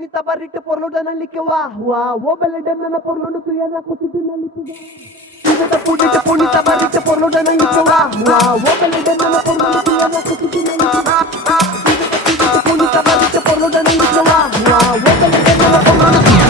punita barrite por lo danali que va o belle danana por lo no tuya na kusitinali tuga punita barrite por lo danali que va o belle danana por lo no tuya na kusitinali tuga punita barrite por lo danali que va o belle danana por lo no tuya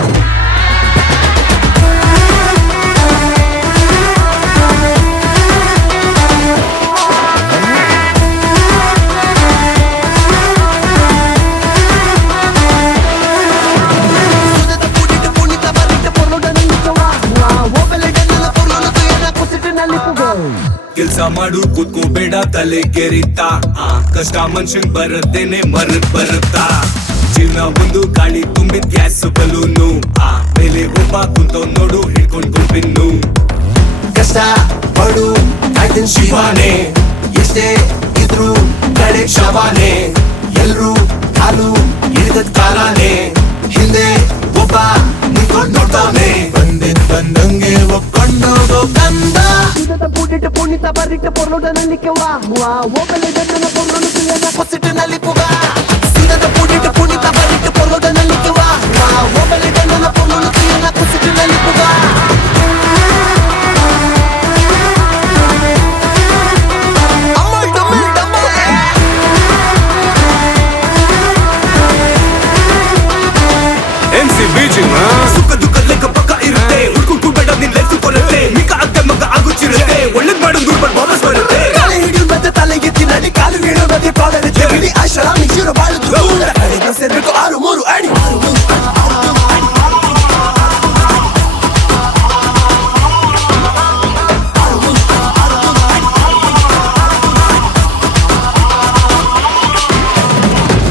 ಕೆಲ್ಸ ಮಾಡು ಕೂತ್ಕೋಬೇಡ ತಲೆ ಕೆರಿತಾ ಕಷ್ಟ ಮನುಷ್ಯನ್ ಬರತ್ತೇನೆ ಮರಕ್ ಬರುತ್ತಾ ಜೀವನ ಒಂದು ಗಾಳಿ ತುಂಬಿದ gas balloon ಮೇಲೆ ಒಬ್ಬ ಕುಂತವ್ ನೋಡು ಹಿಡ್ಕೊಂಡ್ ಪಿನ್ನು ಕಷ್ಟ ಪಡು ಕಾಯ್ತಿನ್ ಶಿವಾನೆ ಎಷ್ಟೇ ಇದ್ರು ಕಡೆ ಶವಾನೆ ಎಲ್ರು ಕಾಲು ಹಿಡಿದದ್ ಕಾಲಾನೆ ಹಿಂದೆ ಒಬ್ಬ ನಿಂತ್ಕೊಂಡ್ ನೋಡ್ತಾನೆ ಬಂದಂಗೆ ಒಪ್ಕೊಂಡೋಗೋ ಕಂದ punita barrite por lo danali que va o belle danana por lo no tuya na ಕುಸಿಟಿನಲ್ಲಿ ಪುಗ ಸುನದ punita barrite por lo danali que va o belle danana por lo no tuya na ಕುಸಿಟಿನಲ್ಲಿ ಪುಗ MC ಬೀಜಿಂಗ್ ಸುಖ ದುಃಖ ಲೆಕ್ಕ ಪಕ್ಕ ಇರುತ್ತೆ ಹುಡ್ಕೊಂಡು ಬೇಡ ನಿನ್ ಲೈಫ್ ಕೊರತೆ ಮಿಕ್ಕ ಅತ್ತೆ ಮಗ ಆಗುತ್ತಿರುತ್ತೆ ಒಳ್ಳೇದ್ ಮಾಡೋದು ದುಡ್ಡು ವಾಪಸ್ ಬರುತ್ತೆ ಕಾಲು ಹಿಡಿಯೋ ಮತ್ತೆ ತಲೆಗೆ ತಿನ್ನಡಿ ಕಾಲು ಬೀಳೋ ಮತ್ತೆ ಕಾಲಲ್ಲಿ ತೆಗಿಡಿ ಆಶರಾಮಿ ಜೀರೋ ಬಾಳುದು ದೂರ ಕಡೆಗೆ ಸೇರ್ಬೇಕು 6-3 ಅಡಿ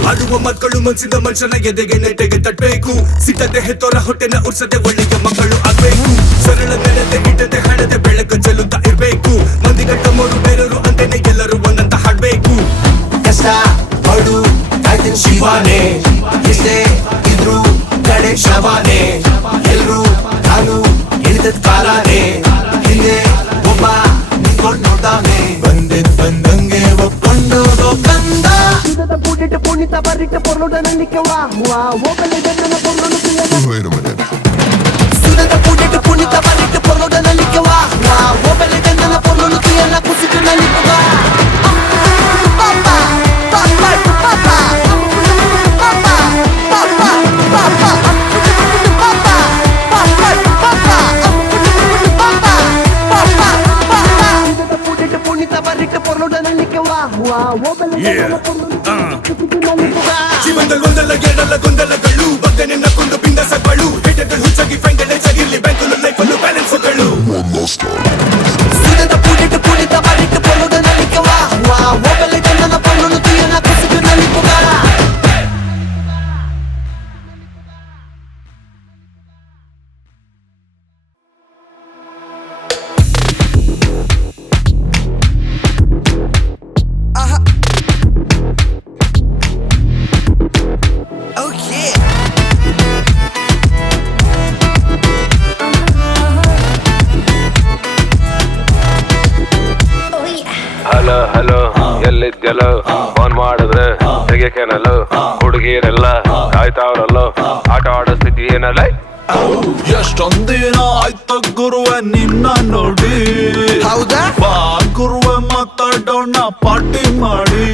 ಆಡುವ ಮಕ್ಕಳು ಮನ್ಸಿದ ಮನುಷ್ಯನ ಎದೆಗೆ ನೆಟ್ಟೆಗೆ ತಟ್ಟಬೇಕು ಸಿಟ್ಟದೆ ಹೆತ್ತೋರ ಹೊಟ್ಟೆನ ಉರ್ಸದೆ ಒಳ್ಳೆಯ ಮಕ್ಕಳು ಆಗ್ಬೇಕು ಸರಳ ನೆಲತೆ ಇಟ್ಟದೆ ಹಣದೆ ಬೆಳಕು ಚೆಲ್ಲುತ್ತಾ ಇರ್ಬೇಕು ಮಂದಿಗಟ್ಟ ಮೋರು ಬೇರೆಯವರು ಅಂತೆನೆ ಎಲ್ಲರೂ ಒಂದಂತ ಹಾಡ್ಬೇಕು ಕಷ್ಟ ಪಡು ಕಾಯ್ತಿನ್ ಶಿವಾನೆ ಎಷ್ಟೇ ಇದ್ರು ಕಡೆ ಶವಾನೆ ಎಲ್ರು ಕಾಲು ಹಿಡಿದದ್ ಕಾಲಾನೆ ಹಿಂದೆ ಒಬ್ಬ ನಿಂತ್ಕೊಂಡ್ ನೋಡ್ತಾನೆ ಬಂದಂಗೆ ಒಪ್ಕೊಂಡೋಗೋ ಕಂದ punita barrite por lo danali que va o belle danana por lo no tuya na Wait a minute. ಸುನದ punita barrite por lo danali que va o belle danana por lo no tuya na ಕುಸಿಟಿನಲ್ಲಿ ಪುಗ punita barrite por lo danali que va o belle danana por lo no tuya na kusitinali tuga ಜೀವನದಲ್ಲಿ ಒಂದಲ್ಲ ಎರಡಲ್ಲ ಗೊಂದಲಗಳು ಬಗ್ಗನೆ ನಕ್ಕೊಂಡು ಬಿಂದಸಗಳು ಹೇಟರ್ಗಳು ಹುಚ್ಚಾಗಿ friend ಹೆಚ್ಚಾಗಿರ್ಲಿ ಬ್ಯಾಂಕಲ್ಲಿ ಲೈಫಲ್ಲೂ ಬ್ಯಾಲೆನ್ಸ್ಗಳು ಸುನದ punita barrite por lo danali que va o belle danana por lo no tuya na ಕುಸಿಟಿನಲ್ಲಿ ಪುಗ hello ಎಲ್ಲಿದ್ಯಲ್ಲೋ phone ಮಾಡಿದ್ರೆ ತೆಗೆಕೇನಲ್ಲೋ ಹುಡುಗಿರೆಲ್ಲ ಕಾಯ್ತಾವ್ರಲ್ಲೋ ಆಟ ಆಡೋ ಸ್ಥಿತಿ ಏನಲ್ಲ ಎಷ್ಟೊಂದಿನ ಆಯ್ತ ಗುರುವೆ ನಿನ್ನ ನೋಡಿ ಹೌದಾ ಬಾ ಗುರುವೆ ಮಾತಾಡೋಣ ಪಾರ್ಟಿ ಮಾಡಿ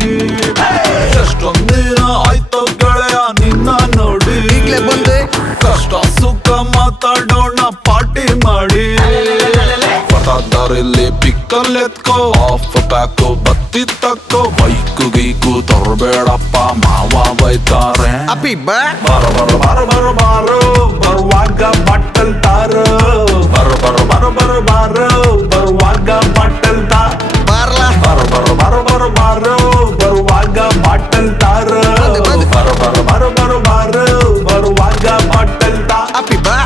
ಎಷ್ಟೊಂದಿನ ಆಯ್ತ ಗೆಳೆಯ ನಿನ್ನ ನೋಡಿ ಬಂದೆ ಕಷ್ಟ ಸುಖ ಮಾತಾಡೋಣ ಪಾರ್ಟಿ ಮಾಡಿ ದಾರಿಲಿ ಪಿಕ್ಕಲ್ ಎತ್ಕೋ ಆಫ್ ಪ್ಯಾಕು ಬತ್ತಿ ತಕ್ಕೋ ಬೈಕು ಗೀಕು ತರಬೇಡಪ್ಪ ಮಾವ ಬೈತಾರೆ ಅಪ್ಪಿ ಬಾ ಬಾರೋ ಬಾರೋ ಬಾರೋ ಬಾರೋ ಬಾರೋ ಬರುವಾಗ ಬಟ್ಟಲ್ ತಾರೋ ಬಾರೋ ಬಾರೋ ಬಾರೋ ಬಾರೋ ಬಾರೋ ಬರುವಾಗ ಬಟ್ಟಲ್ ತಾ ಬಾರ್ಲಾ ಬಾರೋ ಬಾರೋ ಬಾರೋ ಬಾರೋ ಬಾರೋ ಬರುವಾಗ ಬಟ್ಟಲ್ ತಾರೋ ಬಾರೋ ಬಾರೋ ಬಾರೋ ಬಾರೋ ಬಾರೋ ಬರುವಾಗ ಬಟ್ಟಲ್ ತಾ ಅಪ್ಪಿ ಬಾ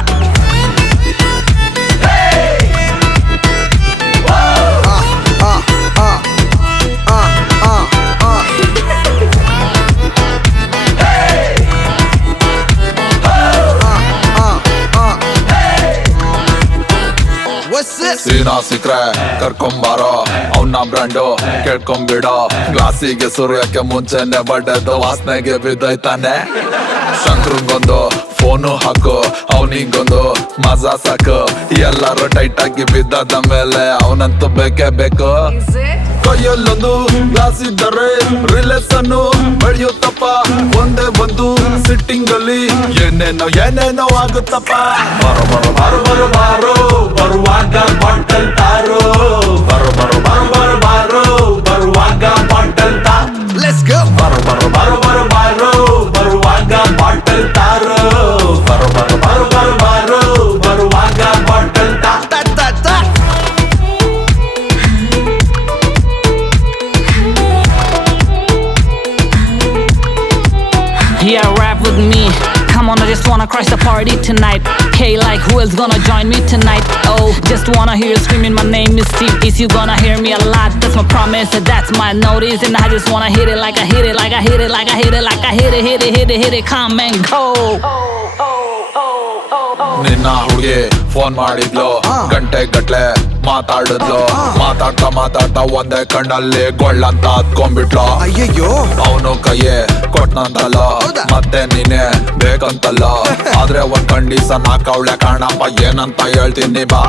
What's up? ಸೀನಾ ಸಿಕ್ರೆ ಕರ್ಕೊಂಬಾರೋ ಅವ್ನ ಬ್ರ್ಯಾಂಡು ಕೇಳ್ಕೊಂಬಿಡೋ ಗ್ಲಾಸಿಗೆ ಸುರಿಯಕ್ಕೆ ಮುಂಚೆನೆ ಬಡ್ಡದು ವಾಸನೆಗೆ ಬಿದ್ದೈತಾನೆ ಶಂಕ್ರಂಗೊಂದು ಫೋನು ಹಾಕು ಅವನಿಗೊಂದು ಮಜಾ ಸಾಕು ಎಲ್ಲರೂ ಟೈಟ್ ಆಗಿ ಬಿದ್ದದ ಮೇಲೆ ಅವನಂತೂ ಬೇಕೇ ಬೇಕು ಕೈಯಲ್ಲೊಂದು ಗ್ಲಾಸ್ ಇದ್ದರೆ ರಿಲೇಷನ್ ಬೆಳೆಯುತ್ತಪ್ಪ ಒಂದೇ ಒಂದು ಸಿಟ್ಟಿಂಗ್ ಅಲ್ಲಿ ಏನೇನೋ ಆಗುತ್ತಪ್ಪ ಬರೋ ಬರೋ ಬಾರೋ ಬರೋ ಬಾರೋ ಬರುವಾಗ ಬಾಟಲ್ ತಾರೋ ಬರೋ ಬರೋ ಬಾರೋ ಬರೋ ಬಾರೋ ಬರುವಾಗ ಬಾಟಲ್ ತಾ ಲೆಟ್ಸ್ ಗೋ ಬರೋ ಬರೋ ಬಾರೋ ಬರೋ ಬಾರೋ ಬರುವಾಗ ಬಾಟಲ್ ತಾರೋ ಬರೋ ಬರೋ ಬಾರೋ ಬರೋ ಬಾರೋ ಬರುವಾಗ ಬಾಟಲ್ ತಾ Yeah, rap with me. Come on, I just wanna crash the party tonight. Hey, like who else gonna join me tonight? Oh, just wanna hear you screaming, my name is Steve. Is you gonna hear me a lot? That's my promise, and that's my notice. And I just wanna hit it like I hit it, like I hit it, like I hit it, like I hit it, hit it, hit it, hit it, come and go. ನಿನ್ನ ಹುಡುಗಿ phone ಮಾಡಿದ್ಲು ಗಂಟೆ ಗಟ್ಲೆ ಮಾತಾಡಿದ್ಲು ಮಾತಾಡ್ತಾ ಒಂದೇ ಕಣ್ಣಲ್ಲಿ ಗೊಳ್ಳಂತ ಹತ್ಕೊಂಡ್ಬಿಟ್ಲು ಅಯ್ಯಯ್ಯೋ ಅವನು ಕೈಯೇ ಕೊಟ್ನಂತಲ್ಲ ಮತ್ತೆ ನೀನೆ ಬೇಕಂತಲ್ಲ ಆದ್ರೆ ಒಂದ್ ಕಂಡೀಷನ್ ಹಾಕವಳೆ ಕಾಣಪ್ಪ ಏನಂತ ಹೇಳ್ತೀನಿ ಬಾ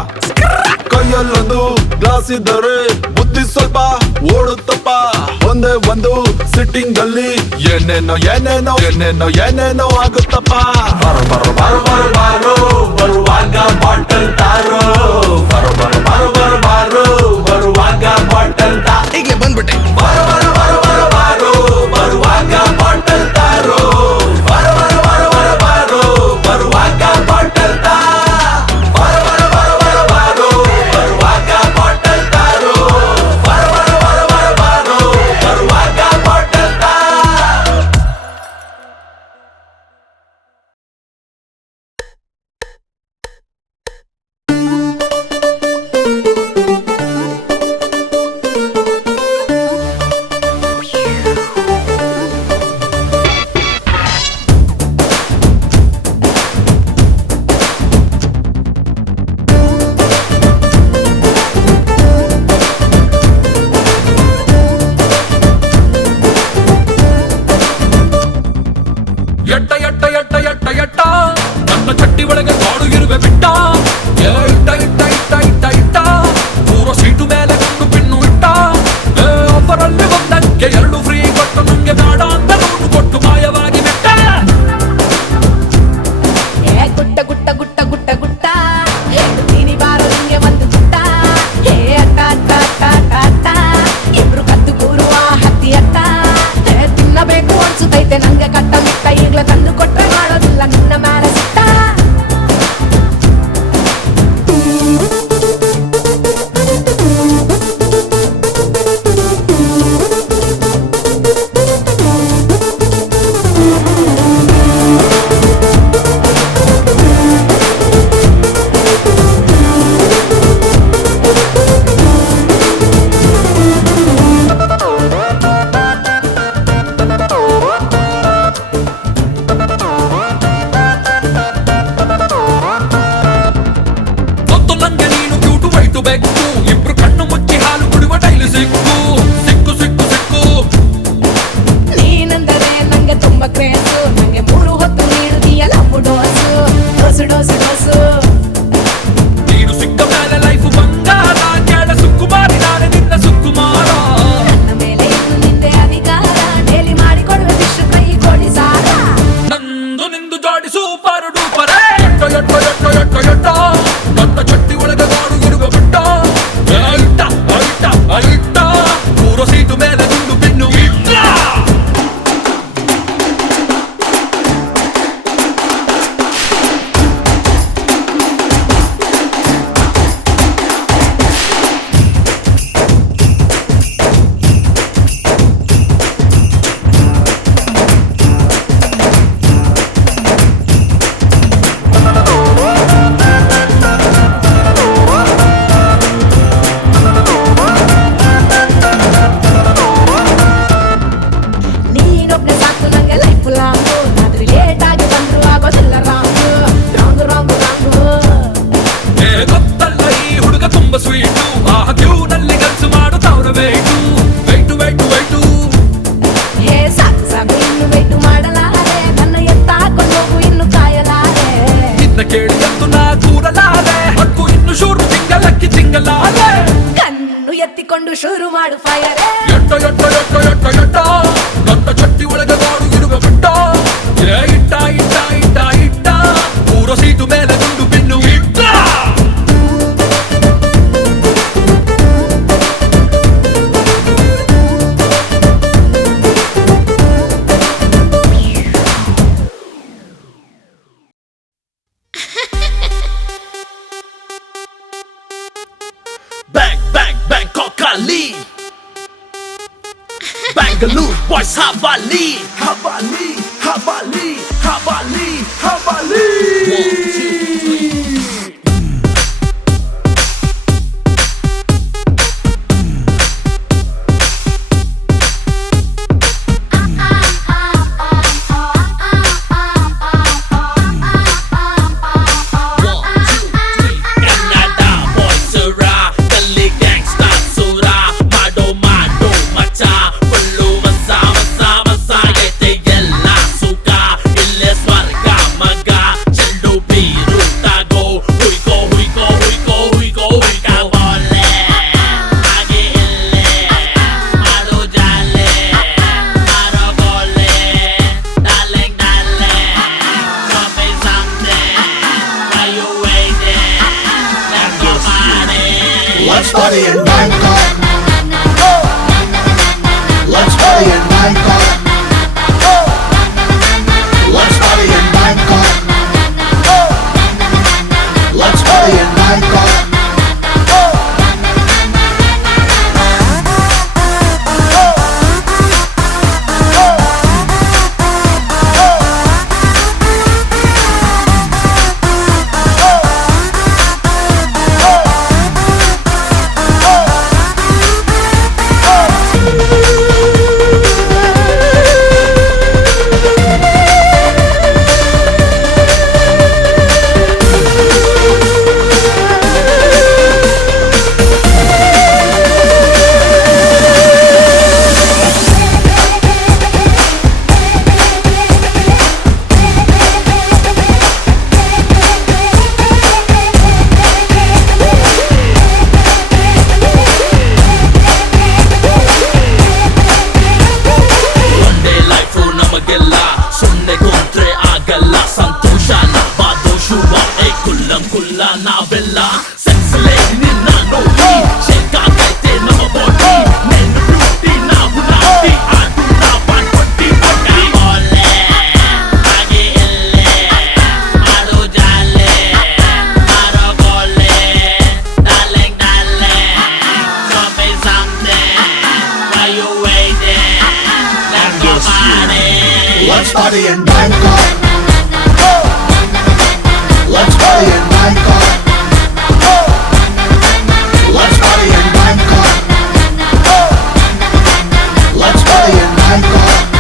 ಕೈಯಲ್ಲೊಂದು ಗ್ಲಾಸ್ ಇದ್ದರೆ ಬುದ್ಧಿ ಸ್ವಲ್ಪ ಓಡುತ್ತಪ್ಪ ಒಂದೇ ಒಂದು ಸಿಟ್ಟಿಂಗ್ ಅಲ್ಲಿ ಏನೇನೋ ಆಗುತ್ತಪ್ಪ ಬರೋ ಬರೋ ಬಾರೋ ಬರೋ ಬಾರೋ ಬರುವಾಗ ಬಾಟಲ್ ತಾರೋ ಬರೋ ಬರೋ ಬಾರೋ ಬರೋ ಬಾರೋ ಬರುವಾಗ ಬಾಟಲ್ ತಾ ಈಗಲೇ ಬಂದ್ಬಿಟ್ಟೆ ಬಾರೋ ಬಾರೋ ಬಾರೋ ಬಾರೋ ಬಾರೋ ಬರುವಾಗ ಬಾಟಲ್ ತಾರೋ ಬಾರೋ ಬಾರೋ ಬಾರೋ ಬಾರೋ ಬಾರೋ ಬರುವಾಗ ಬಾಟಲ್ ತಾ ಬಾರೋ ಬಾರೋ ಬಾರೋ ಬಾರೋ ಬಾರೋ ಬರುವಾಗ ಬಾಟಲ್ ತಾರೋ ಬಾರೋ ಬಾರೋ ಬಾರೋ ಬಾರೋ ಬಾರೋ ಬರುವಾಗ ಬಾಟಲ್ ತಾ ಎಟ್ಟ ಎಟ್ಟ ಎಟ್ಟ ಎಟ್ಟ ಎಟ್ಟ ನನ್ನ ಚಟ್ಟಿ ಒಳಗೆ ಕಾಡು ಇರುವೆ ಬಿಟ್ಟ ಏ ಇಟ್ಟ ಇಟ್ಟ ಇಟ್ಟ ಇಟ್ಟ ಇಟ್ಟ ಪೂರ ಸೀಟು ಮೇಲೆ ಒಂದು ಪಿನ್ನು ಇಟ್ಟ ಏ ಆಫರಲ್ಲಿ ಒಂದಕ್ಕೆ 2 ಫ್ರೀ ಕೊಟ್ಟು ನಂಗೆ ಬೇಡ ಅಂತ ನೋಡು ಕೊಟ್ಟು ಮಾಯವಾಗಿ ಬಿಟ್ಟ ಏ ಗುಟ್ಟ ಗುಟ್ಟ ಗುಟ್ಟ ಗುಟ್ಟ ಗುಟ್ಟ ಹೇಳ್ತೀನಿ ಬಾರೋ ನಿಂಗೆ ಒಂದು ಗುಟ್ಟ ಹೇ ಅಟ್ಟ ಅಟ್ಟ ಅಟ್ಟ ಅಟ್ಟ ಅಟ್ಟ ಇಬ್ರು ಕದ್ದು ಕೂರುವ ಹತ್ತಿ ಅಟ್ಟ ಹೇ ತಿನ್ನಬೇಕು ಅನ್ಸುತ್ತೈತೆ ನಂಗೆ ಕಟ್ಟ ಮಿಟ್ಟ ಈಗ್ಲೇ ತಂದು ಕೊಟ್ರೆ ಮಾಡೋದಿಲ್ಲ ನಿನ್ನ ಮ್ಯಾಲ ಸಿಟ್ಟ ಹಿಡ್ಕೊಂಡು ಶುರು ಮಾಡು ಫೈರ್ ಎಟ್ಟ ಎಟ್ಟ ಎಟ್ಟ ಎಟ್ಟ ಎಟ್ಟ ದೊಡ್ಡ ಚಟ್ಟಿ ಒಳಗೆ ಗಾಡು ಇಡುವ ಬಿಟ್ಟ ಇಟ್ಟ ಇಟ್ಟ ಇಟ್ಟ ಇಟ್ಟ ಮೂರು ಸೀಟು ಮೇಲೆ ಗುಂಡು ಬಿನ್ನು ಇಟ್ಟ Bangalore boys Havali, Havali, Havali, Havali, Havali. 1, 2, 3. Let's party in Bangkok. Let's party in Bangkok. Let's party in Bangkok. Let's party in Bangkok. Let's party in Bangkok. Let's party in Bangkok. Let's party in Bangkok. Let's party in Bangkok.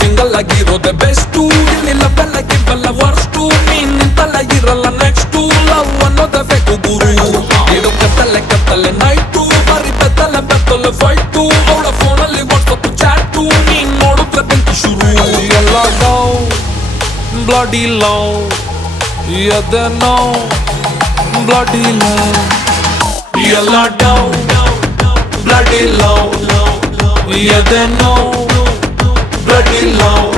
Single ಆಗಿರೋದೆ best ಇಲ್ಲಿಲ್ಲ ಬೆಲ್ಲಕ್ಕಿಲ್ಲ worst ನೀನ್ ನಿಂತಲ್ಲ ಇರಲ್ಲ next love ಅನ್ನೋದೇ ಬೇಕು ಗುರು ಇದು ಕತ್ತಲೆ night ಬರೀ ಬೆತ್ತಲೆ ಫೈಟು ಅವಳ ಫೋನಲ್ಲಿ ವಾಟ್ಸಪ್ ಚಾಟು ನೀನ್ ನೋಡಿದ್ರೆ ಬೆಂಕಿ ಶುರು ಎಲ್ಲ ಡೌನ್ ಬ್ಲಡಿ ಲವ್ ಎದೆ ನೋವು ಬ್ಲಡಿ ಲವ್ ಎಲ್ಲ ಡೌನ್ ಬ್ಲಡಿ ಲವ್ ಎದೆ ನೋವು bloody low.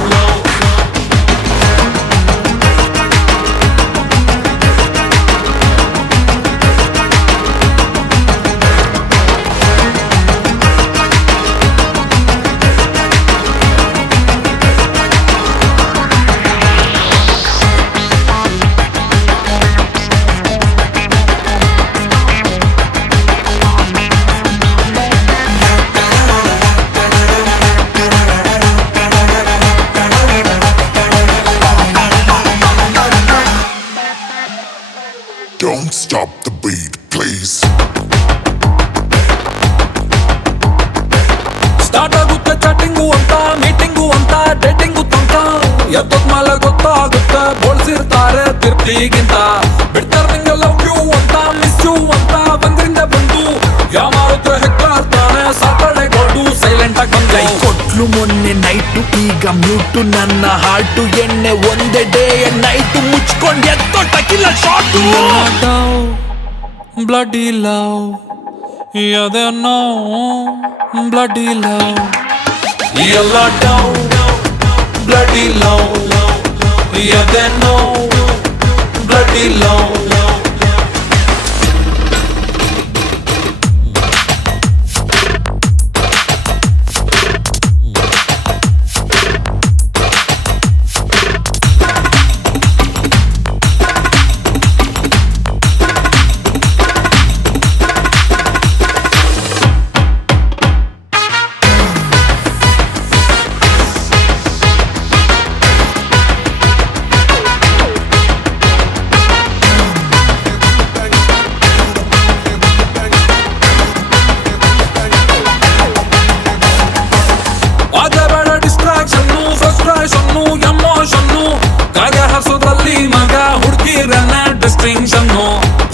the beat, please. Start ಆಗುತ್ತೆ ಚಾಟಿಂಗು ಅಂತ ಮೀಟಿಂಗು ಅಂತ ಡೇಟಿಂಗು ತಂತ ಎದ್ದೊದ್ಮೇಲೆ ಗೊತ್ತಾಗುತ್ತೆ ಬೋಳ್ಸಿರ್ತಾರೆ ತಿರ್ಪಿಗಿಂತ ಬಿಡ್ತಾರೆ ನಿಂಗೆ ಲವ್ ಯು ಅಂತ ಮಿಸ್ ಯು ಅಂತ ಬಂದ್ರಿಂದ ಬಂದು ಯಾವಾರತ್ರ ಹೆಕ್ಕಾಡ್ತಾನೆ ಸಾಟರ್ಡೆ ಗೋಲ್ಡು ಸೈಲೆಂಟ್ ಆಗಿ ಬಂದ ಕೊಟ್ಲು ಮೊನ್ನೆ ನೈಟು ಈಗ ಮ್ಯೂಟು ನನ್ನ ಹಾರ್ಟು ಎಣ್ಣೆ ಒಂದೇ ಡೇ ನೈಟು ಮುಚ್ಕೊಂಡು ಎತ್ತೊಟ್ಟಕ್ಕಿಲ್ಲ short bloody love Yeah, no bloody love. Yalla down, bloody love. Yeah, they know bloody love.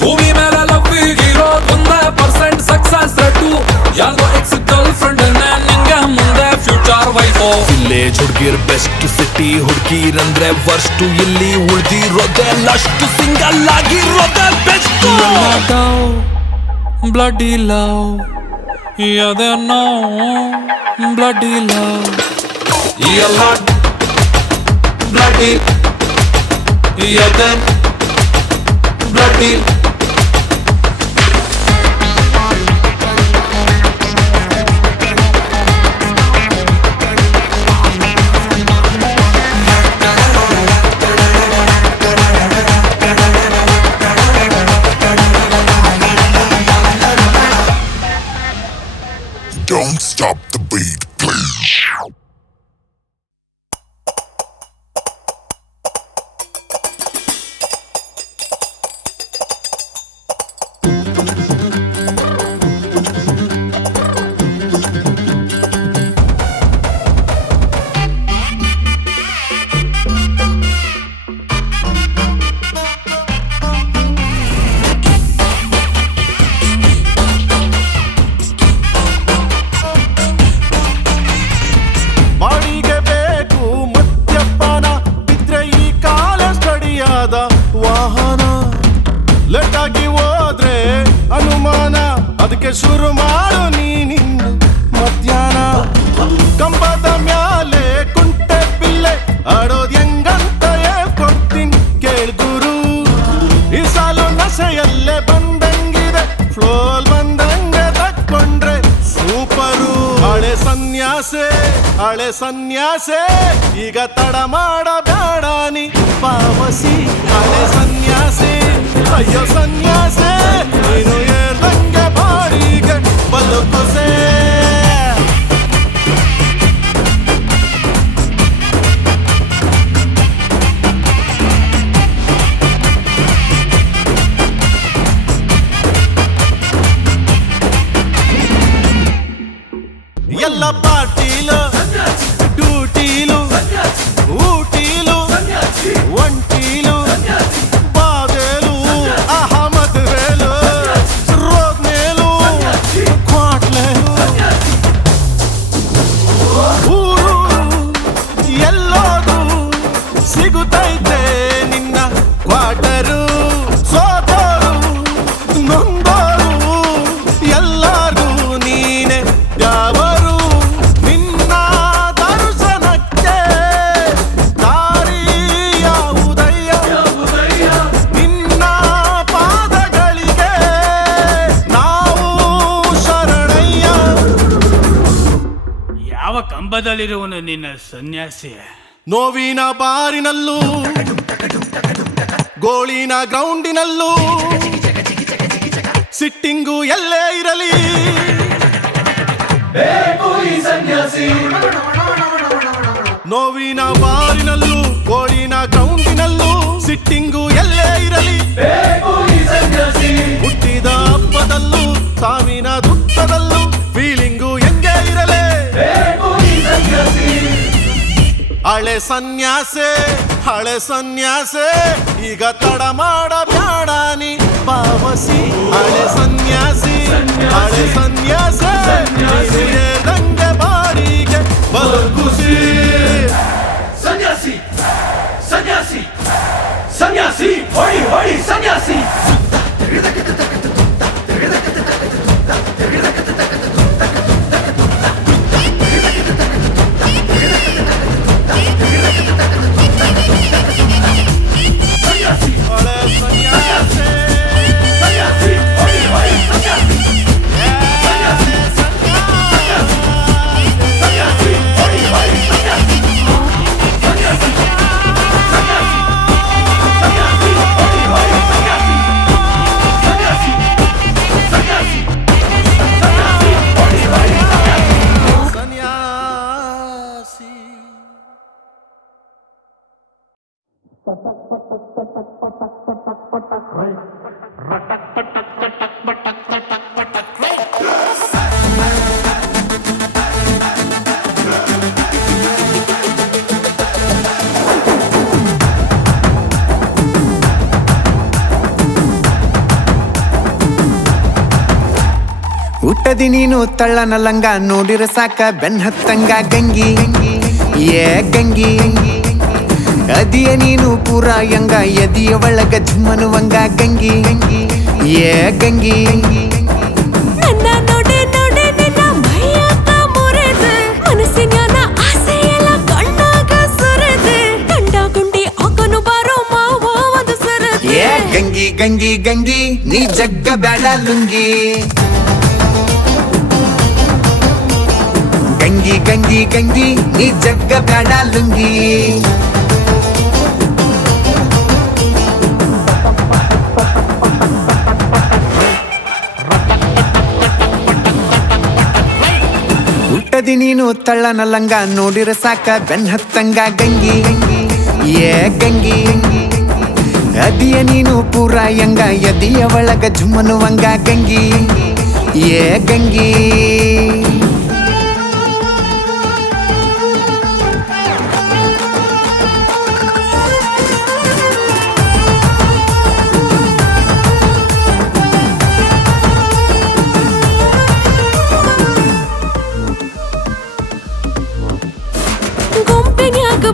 ಭೂಮಿ ಮೇಲೆ ಲವ್ವಿಗಿರೋ 1% ಸಕ್ಸಸ್ ರೇಟು ಯಾರ್ದೋ ಎಕ್ಸ್ ಗರ್ಲ್ ಫ್ರೆಂಡ್ ನಿಂಗೆ ಮುಂದೆ ಫ್ಯೂಚರ್ ವೈಫು ವಿಲೇಜ್ ಹುಡ್ಗಿರ್ ಬೆಸ್ಟ್ ಸಿಟಿ ಹುಡ್ಗಿರಂದ್ರೆ ವರ್ಸ್ಟ್ ಇಲ್ಲಿ ಉಳ್ದಿರೋದೆ ಲಷ್ಟು ಸಿಂಗಲ್ ಆಗಿರೋದೆ ಬೆಸ್ಟ್ ಬ್ಲಡಿ ಲವ್ ಅದೇ ನೋ ಬ್ಲಡಿ ಲವ್ ಎಲ್ಲ ಬ್ಲಡಿ ಅದೇ bloody Don't stop the beat, please. ಶುರು ಮಾಡು ನೀನಿನ್ನು ಮಧ್ಯಾಹ್ನ ಕಂಬದ ಮ್ಯಾಲೆ ಕುಂಟೆ ಬಿಲ್ಲೆ ಆಡೋದ್ ಹೆಂಗಂತ ಹೇಳ್ಕೊಡ್ತೀನಿ ಕೇಳ್ಗುರು ಈ ಸಾಲು ನಶೆಯಲ್ಲೇ ಬಂದಂಗಿದೆ ಫ್ಲೋಲ್ ಬಂದಂಗೆ ತಕ್ಕೊಂಡ್ರೆ ಸೂಪರು ಹಳೆ ಸನ್ಯಾಸೆ ಈಗ ತಡ ಮಾಡಬೇಡ ನೀ ಪಾವಸಿ ಹಳೆ ಸನ್ಯಾಸಿ ಅಯ್ಯೋ ಸನ್ಯಾಸೆ ನೀನು ಏರ್ದಂಗೆ ಬಾಡಿಗೆ ಬದುಕುಸೆ ಎಲ್ಲ ಪಾಟೀಲು ಡ್ಯೂಟೀಲು ಊಟೀಲು ಒಂಟೀಲು ಬಾದೇಲು ಅಹಮದ್ ವೇಲು ರೋಗ್ನೇಲು ಕ್ವಾಟ್ಲೇಲು ಊರು ಎಲ್ಲೋದು ಸಿಗುತ್ತೈತೆ ನಿನ್ನ ಕ್ವಾಟರು ಸೋತೋರು ನೊಂದೋರು ಎಲ್ಲಾರ್ಗೂ ನೀನೆ ಯಾವರು ನಿನ್ನ ದರ್ಶನಕ್ಕೆ ದಾರಿ ಯಾವುದಯ್ಯ ನಿನ್ನ ಪಾದಗಳಿಗೆ ನಾವು ಶರಣಯ್ಯ ಯಾವ ಕಂಬದಲ್ಲಿರುವನು ನಿನ್ನ ಸನ್ಯಾಸಿ ನೋವಿನ ಬಾರಿನಲ್ಲೂ ಗೋಳಿನ ಗ್ರೌಂಡಿನಲ್ಲೂ ಸಿಟ್ಟಿಂಗು ಎಲ್ಲೇ ಇರಲಿ ನೋವಿನ ಬಾರಿನಲ್ಲೂ ಗೋಳಿನ ಗ್ರೌಂಡಿನಲ್ಲೂ ಸಿಟ್ಟಿಂಗು ಎಲ್ಲೇ ಇರಲಿ ಹುಟ್ಟಿದ ಹಬ್ಬದಲ್ಲೂ ಸಾವಿನ ದುಃಖದಲ್ಲೂ ಫೀಲಿಂಗು ಹೆಂಗೆ ಇರಲೇ ಹಳೆ ಸನ್ಯಾಸೆ ಈಗ ತಡ ಮಾಡಬ್ಯಾಡ ನೀ ಪಾವಸಿ ಹಳೆ ಸನ್ಯಾಸಿ ದಂಗೆ ಬಾಡಿಗೆ ಬಲಗುಸಿ ಸನ್ಯಾಸಿ ಹೊಡಿ ಸನ್ಯಾಸಿ ಹುಟ್ಟದಿ ನೀನು ತಳ್ಳನ ಲಂಗ ನೋಡಿರ ಸಾಕ ಬೆನ್ ಹತ್ತಂಗ ಗಂಗಿ ಏ ಗಂಗಿ ಅದಿಯ ನೀನು ಪೂರ ಯಂಗ ಎದಿಯ ಒಳಗ ಝುಮ್ಮನುವಂಗ ಗಂಗಿ ಏ ಗಂಗಿ ನನ್ನ ನೋಡೆ ನಿನ್ನ ಭಯಕ ಮುರಿದು ಮನಸ್ಸಿನ ಆಸೆ ಎಲ್ಲ ಕಣ್ಣಾಗ ಸುರಿದು ಗಂಡ ಗುಂಡಿ ಹಾಕನು ಬಾರೋ ಮಾವ ಒಂದು ಸರದು ಏ ಗಂಗಿ ಗಂಗಿ ಗಂಗಿ ನೀ ಜಗ್ಗ ಬ್ಯಾಡ ಲುಂಗಿ ಗಂಗಿ ಗಂಗಿ ಗಂಗಿ ನೀ ಜಗ್ಗ ಬ್ಯಾಡ ಲುಂಗಿ ಹುಟ್ಟದಿ ನೀನು ತಳ್ಳನ ಲಂಗ ನೋಡಿರ ಸಾಕ ಬೆನ್ ಹತ್ತಂಗ ಗಂಗಿ ಏ ಗಂಗಿ ಅದಿಯ ನೀನು ಪೂರ ಯಂಗ ಎದಿಯ ಒಳಗ ಝುಮ್ಮನುವಂಗ ಗಂಗಿ ಏ ಗಂಗಿ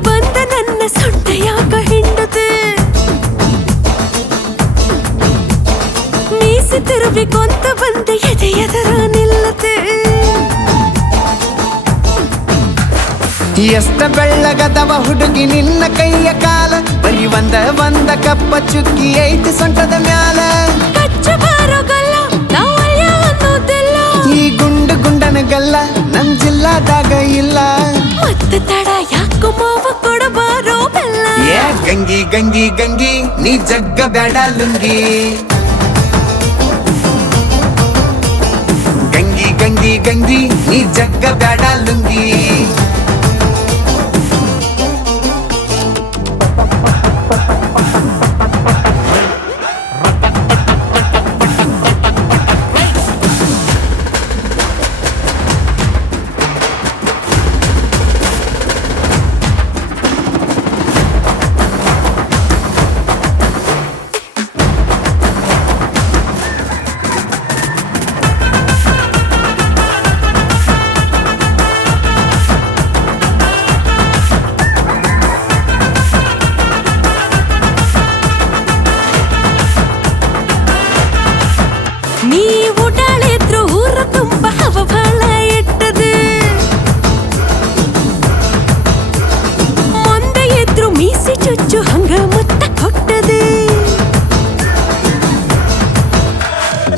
ಬಂದ ನನ್ನ ಸೊಂಟೆಯಾಗ ಹಿಂಡದೆ ಮೀಸಿ ತಿರುಬಿಕೊಂತ ಬಂದ ಎದೆಯದರ ನಿಲ್ಲದೆ ಎಷ್ಟ ಬೆಳ್ಳಗದವ ಹುಡುಗಿ ನಿನ್ನ ಕೈಯ ಕಾಲ ಬರೀ ಒಂದ ಕಪ್ಪ ಚುಕ್ಕಿ ಐತಿ ಸೊಂಟದ ಮ್ಯಾಲ ಕಚ್ಚ ಬಾರೋಗಲ್ಲ ನಾವಲ್ಲ ಅನ್ನೋದೆಲ್ಲ ಈ ಗುಂಡನ ಗಲ್ಲ ನಮ್ ಜಿಲ್ಲಾದಾಗ ಇಲ್ಲ ಮತ್ತೆ ತಡ ಯಾಕೋ ಮಾವ ಕೊಡಬಾರೋ ಬೆಲ್ಲ ಏ ಗಂಗಿ ಗಂಗಿ ಗಂಗಿ ನೀ ಜಗ್ಗ ಬ್ಯಾಡ ಲುಂಗಿ ಗಂಗಿ ಗಂಗಿ ಗಂಗಿ ನೀ ಜಗ್ಗ ಬ್ಯಾಡ ಲುಂಗಿ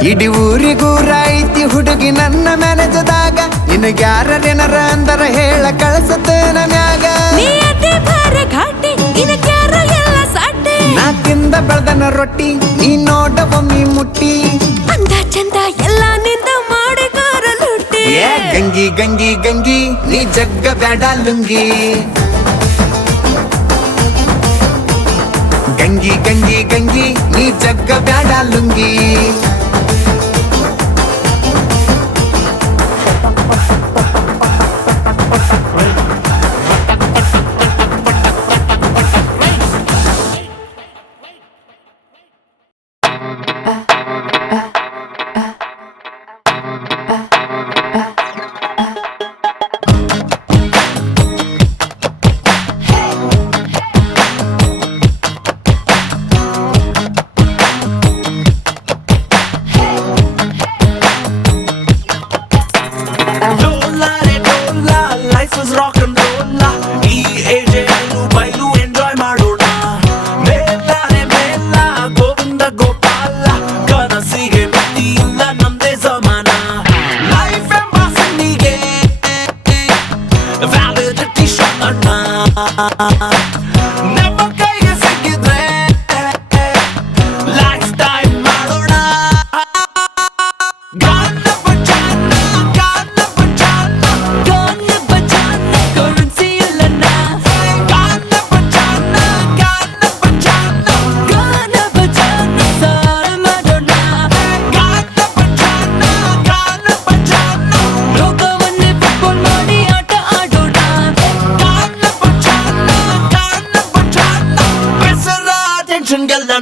ಇಡೀ ಊರಿಗೂರ ಐತಿ ಹುಡುಗಿ ನನ್ನ ಮ್ಯಾನೇಜದಾಗ ನಿನಗ್ಯಾರೇನರ ಅಂದರ ಹೇಳ ಕಳ್ಸತೇನ ಮ್ಯಾಗ ನಾಕಿಂದ ಬೆಳ್ದನ ರೊಟ್ಟಿ ನೀ ನೋಡ ಒಮ್ಮಿ ಮುಟ್ಟಿ ಅಂದ ಚಂದ ಎಲ್ಲ ನಿಂದ ಮಾಡಿಗಾರ ಲುಟ್ಟಿ ಏ ಗಂಗಿ ಗಂಗಿ ಗಂಗಿ ನೀ ಜಗ್ಗ ಬ್ಯಾಡ ಲುಂಗಿ ಗಂಗಿ ಗಂಗಿ ಗಂಗಿ ನೀ ಜಗ್ಗ ಬ್ಯಾಡ ಲುಂಗಿ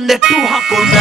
ನೆಟ್ಟು ಹಾಕೋಣ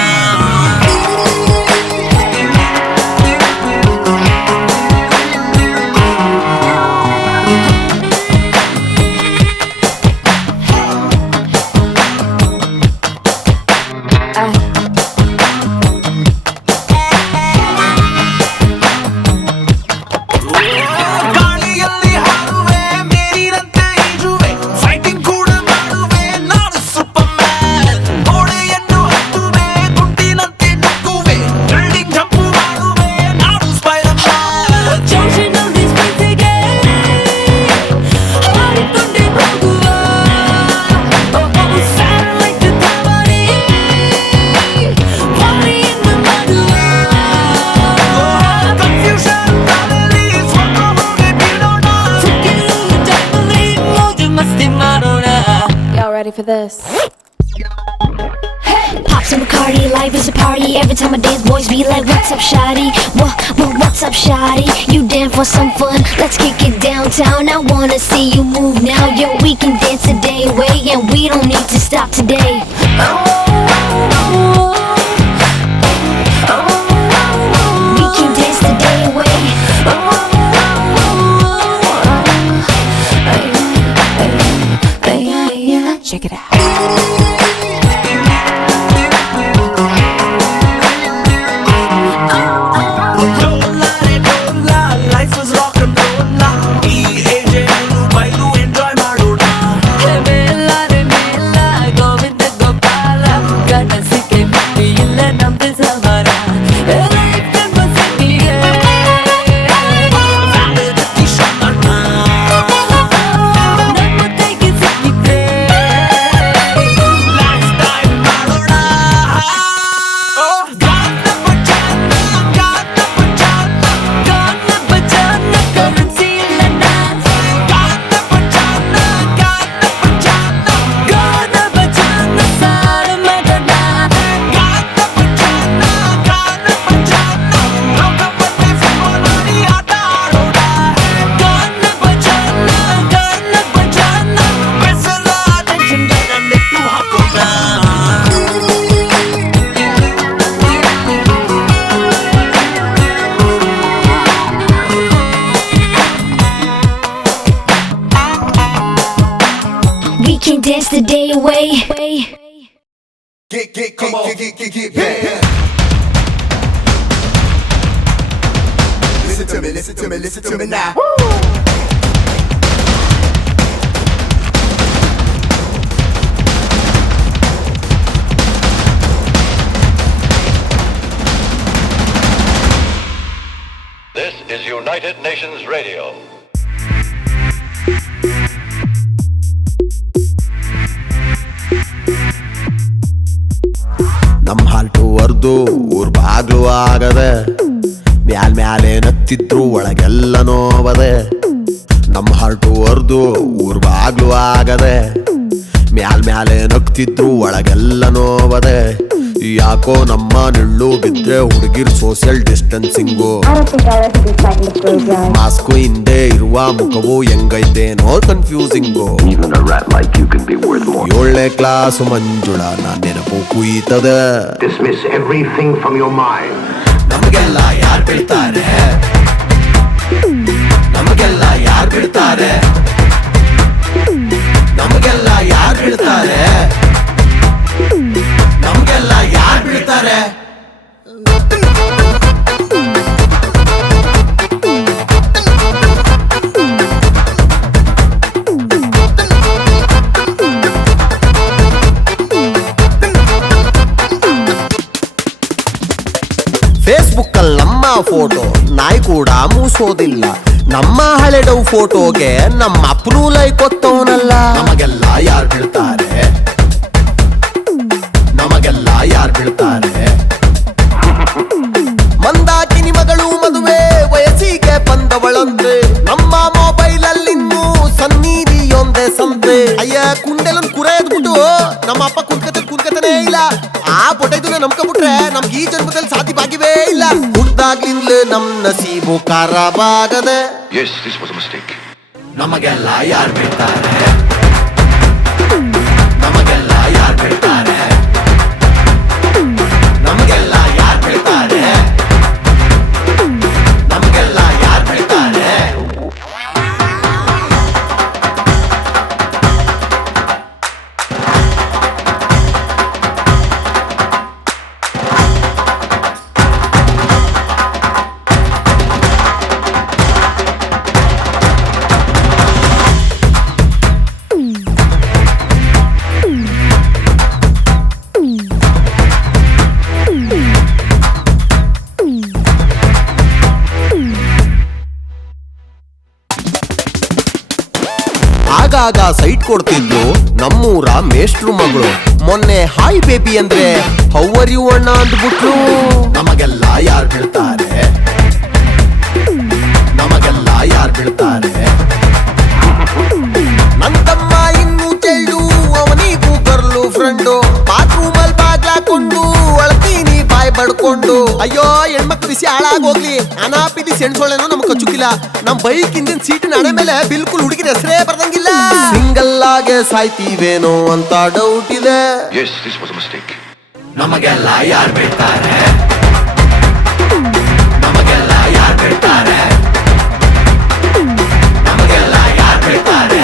For this. Pops and Bacardi, life is a party. Every time I dance, boys be like, what's up, shawty? What's up, shawty? You down for some fun? Let's kick it downtown. I wanna see you move now. Yo, we can dance the day away, and we don't need to stop today. We can dance the day away. Check it out. We can dance the day away. Get back. Listen to me, listen to me, listen to me now. This is United Nations Radio. ನಮ್ halt ಅರ್ದು ಊರ್ ಬಾಗ್ಲು ಆಗದೆ ಮ್ಯಾಲೆ ನತ್ತಿದ್ರು ಒಳಗೆಲ್ಲ ನೋವದೆ. ನಮ್ halt ಅರ್ದು ಊರ್ ಬಾಗ್ಲು ಆಗದೆ ಮ್ಯಾಲೆ ನಗ್ತಿದ್ರು ಒಳಗೆಲ್ಲ ನೋವದೆ. ಯಾಕೋ ನಮ್ಮ ನಿಳ್ಳು ಬಿದ್ರೆ ಹುಡುಗಿರ್ ಸೋಷಿಯಲ್ ಡಿಸ್ಟೆನ್ಸಿಂಗು. ಮಾಸ್ಕು ಹಿಂದೆ ಇರುವ ಮುಖವು ಹೆಂಗೈತೇನೋ ಕನ್ಫ್ಯೂಸಿಂಗು. 7ನೇ ಕ್ಲಾಸು ಮಂಜುಳ ನಾ ನೆನಪು ಕುಯ್ತದೆ. ನಮಗೆಲ್ಲ ಯಾರ್ ಬಿಡ್ತಾರೆ, ನಮಗೆಲ್ಲ ಯಾರ್ ಬಿಡ್ತಾರೆ, ನಮಗೆಲ್ಲ ಯಾರ್ ಬಿಡ್ತಾರೆ, ನಮಗೆಲ್ಲ ಯಾರ್ ಬಿಡ್ತಾರೆ. ಫೇಸ್ಬುಕ್ ಅಲ್ಲಿ ನಮ್ಮ ಫೋಟೋ ನಾಯಿ ಕೂಡ ಮೂಸೋದಿಲ್ಲ. ನಮ್ಮ ಹಳೆಡವು ಫೋಟೋಗೆ ನಮ್ಮ ಅಪ್ಪನೂ ಲೈಕ್ ಕೊತ್ತವನಲ್ಲ. ನಮಗೆಲ್ಲ ಯಾರ್ ಬೀಳ್ತಾರೆ, ನಮಗೆಲ್ಲ ಯಾರ್ ಬೀಳ್ತಾರೆ. ಮಂದಾಕಿನಿ ಮಗಳು ಮದುವೆ ವಯಸ್ಸಿಗೆ ಬಂದವಳಂತೆ. ನಮ್ಮ ಮೊಬೈಲ್ ಅಲ್ಲಿನ್ನೂ ಸನ್ನಿಧಿಯೊಂದೇ ಸಂತೆ. ಅಯ್ಯ ಕುಂಡೆಲನ್ ಕುರೆದ್ಬಿಟ್ಟು ನಮ್ಮ ಅಪ್ಪ ಕುಂತ್ಕತನೇ ಇಲ್ಲ. ಆ ಪೊಟೈದು ನಂಬ್ಕೊಂಡ್ಬಿಟ್ರೆ ನಮ್ಗೆ ಈ ಜನ್ಮದಲ್ಲಿ ಸಾಧ್ಯ ಭಾಗ್ಯವೇ ಇಲ್ಲ. ಹುಟ್ಟಾಗ್ಲಿಂದಲೇ ನಮ್ ನಸೀಬು ಖರಾಬಾಗದೆ. ನಮಗೆಲ್ಲ ಯಾರ್ ಬಿಡ್ತಾರೆ, ನಮಗೆಲ್ಲ ಯಾರ್ ಬಿಡ್ತಾರೆ, ನಮಗೆಲ್ಲ ಯಾರ್ ಬಿಡ್ತಾರೆ, ನಮಗೆಲ್ಲ ಯಾರ್ ಬಿಡ್ತಾರೆ. ಆಗಾಗ ಸೈಟ್ ಕೊಡ್ತಿದ್ಲು ನಮ್ಮೂರ ಮೇಷ್ಟ್ರು ಮಗಳು. ಮೊನ್ನೆ ಹಾಯ್ ಬೇಬಿ ಅಂದ್ರೆ ಹೌ ಆರ್ ಯು ಅಣ್ಣ ಅಂದ್ಬಿಟ್ರು. ನಮಗೆಲ್ಲ ಯಾರ್ ಬೀಳ್ತಾರೆ, ನಮಗೆಲ್ಲ ಯಾರ್ ಬೀಳ್ತಾರೆ. ನನ್ ತಮ್ಮ ಇನ್ನೂ ಚೆಲ್ಡು ಅವನಿಗೂ ಗರ್ಲು ಫ್ರೆಂಡು. ಬಾತ್ರೂಮ್ ಅಲ್ಲಿ ಬಾಗ್ಲಾಕೊಂಡು ಅಳ್ತೀನಿ ಬಾಯ್ ಬಡ್ಕೊಂಡು. ಅಯ್ಯೋ ಹೆಣ್ಮಕ್ಳು ಬಿಸಿ ಹಾಳಾಗೋಗ್ಲಿ, ಅನಾಪಿದಿ ಸೆಣ್ಸೊಳೇನೋ ನಮ್ಗೆ ಕಚ್ಚುಕಿಲ್ಲ. ನಮ್ ಬೈಕ್ ಹಿಂದಿನ ಸೀಟ್ ನಡೆ ಮೇಲೆ ಬಿಲ್ಕುಲ್ ಹುಡುಗಿನ ಹೆಸರೇ ಬರ್ದಂಗಿಲ್ಲ. ಸಿಂಗಲ್ ಆಗೆ ಸಾಯ್ತೀವೇನೋ ಅಂತ ಡೌಟ್ ಇದೆ. ನಮಗೆಲ್ಲ ಯಾರ್ ಬಿಡ್ತಾರೆ, ನಮಗೆಲ್ಲ ಯಾರ್ ಬಿಡ್ತಾರೆ, ನಮಗೆಲ್ಲ ಯಾರ್ ಬಿಡ್ತಾರೆ,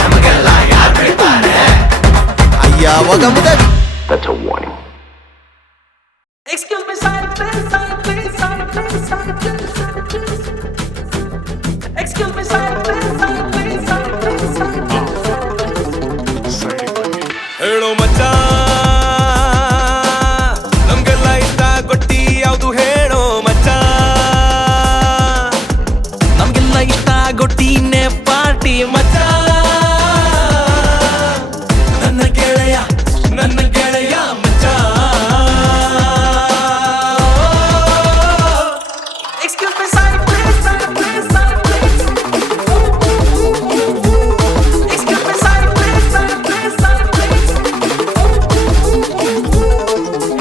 ನಮಗೆಲ್ಲ ಯಾರ್ ಬಿಡ್ತಾರೆ. ಅಯ್ಯ ಒಗಮುದೆ. That's a warning. Excuse me, side please, side please, side please, side please, side please. Excuse me, side please, side please, side please, side please. ಹೇಳೋ ಮಚ್ಚ ನಮ್ಗೆಲ್ಲ ಇಷ್ಟ ಗೊತ್ತಿ ಯಾವ್ದು ಹೇಳೋ ಮಚ್ಚ. ನಮ್ಗೆಲ್ಲ ಇಷ್ಟ ಗೊಟ್ಟಿನೇ ಪಾರ್ಟಿ ಮಚ್ಚ. ನನ್ನ ಗೆಳೆಯ ನನ್ನ ಗೆಳೆಯ ಮಚ್ಚ. Excuse me, side please, side please, side please. Excuse me, side please, side please, side please.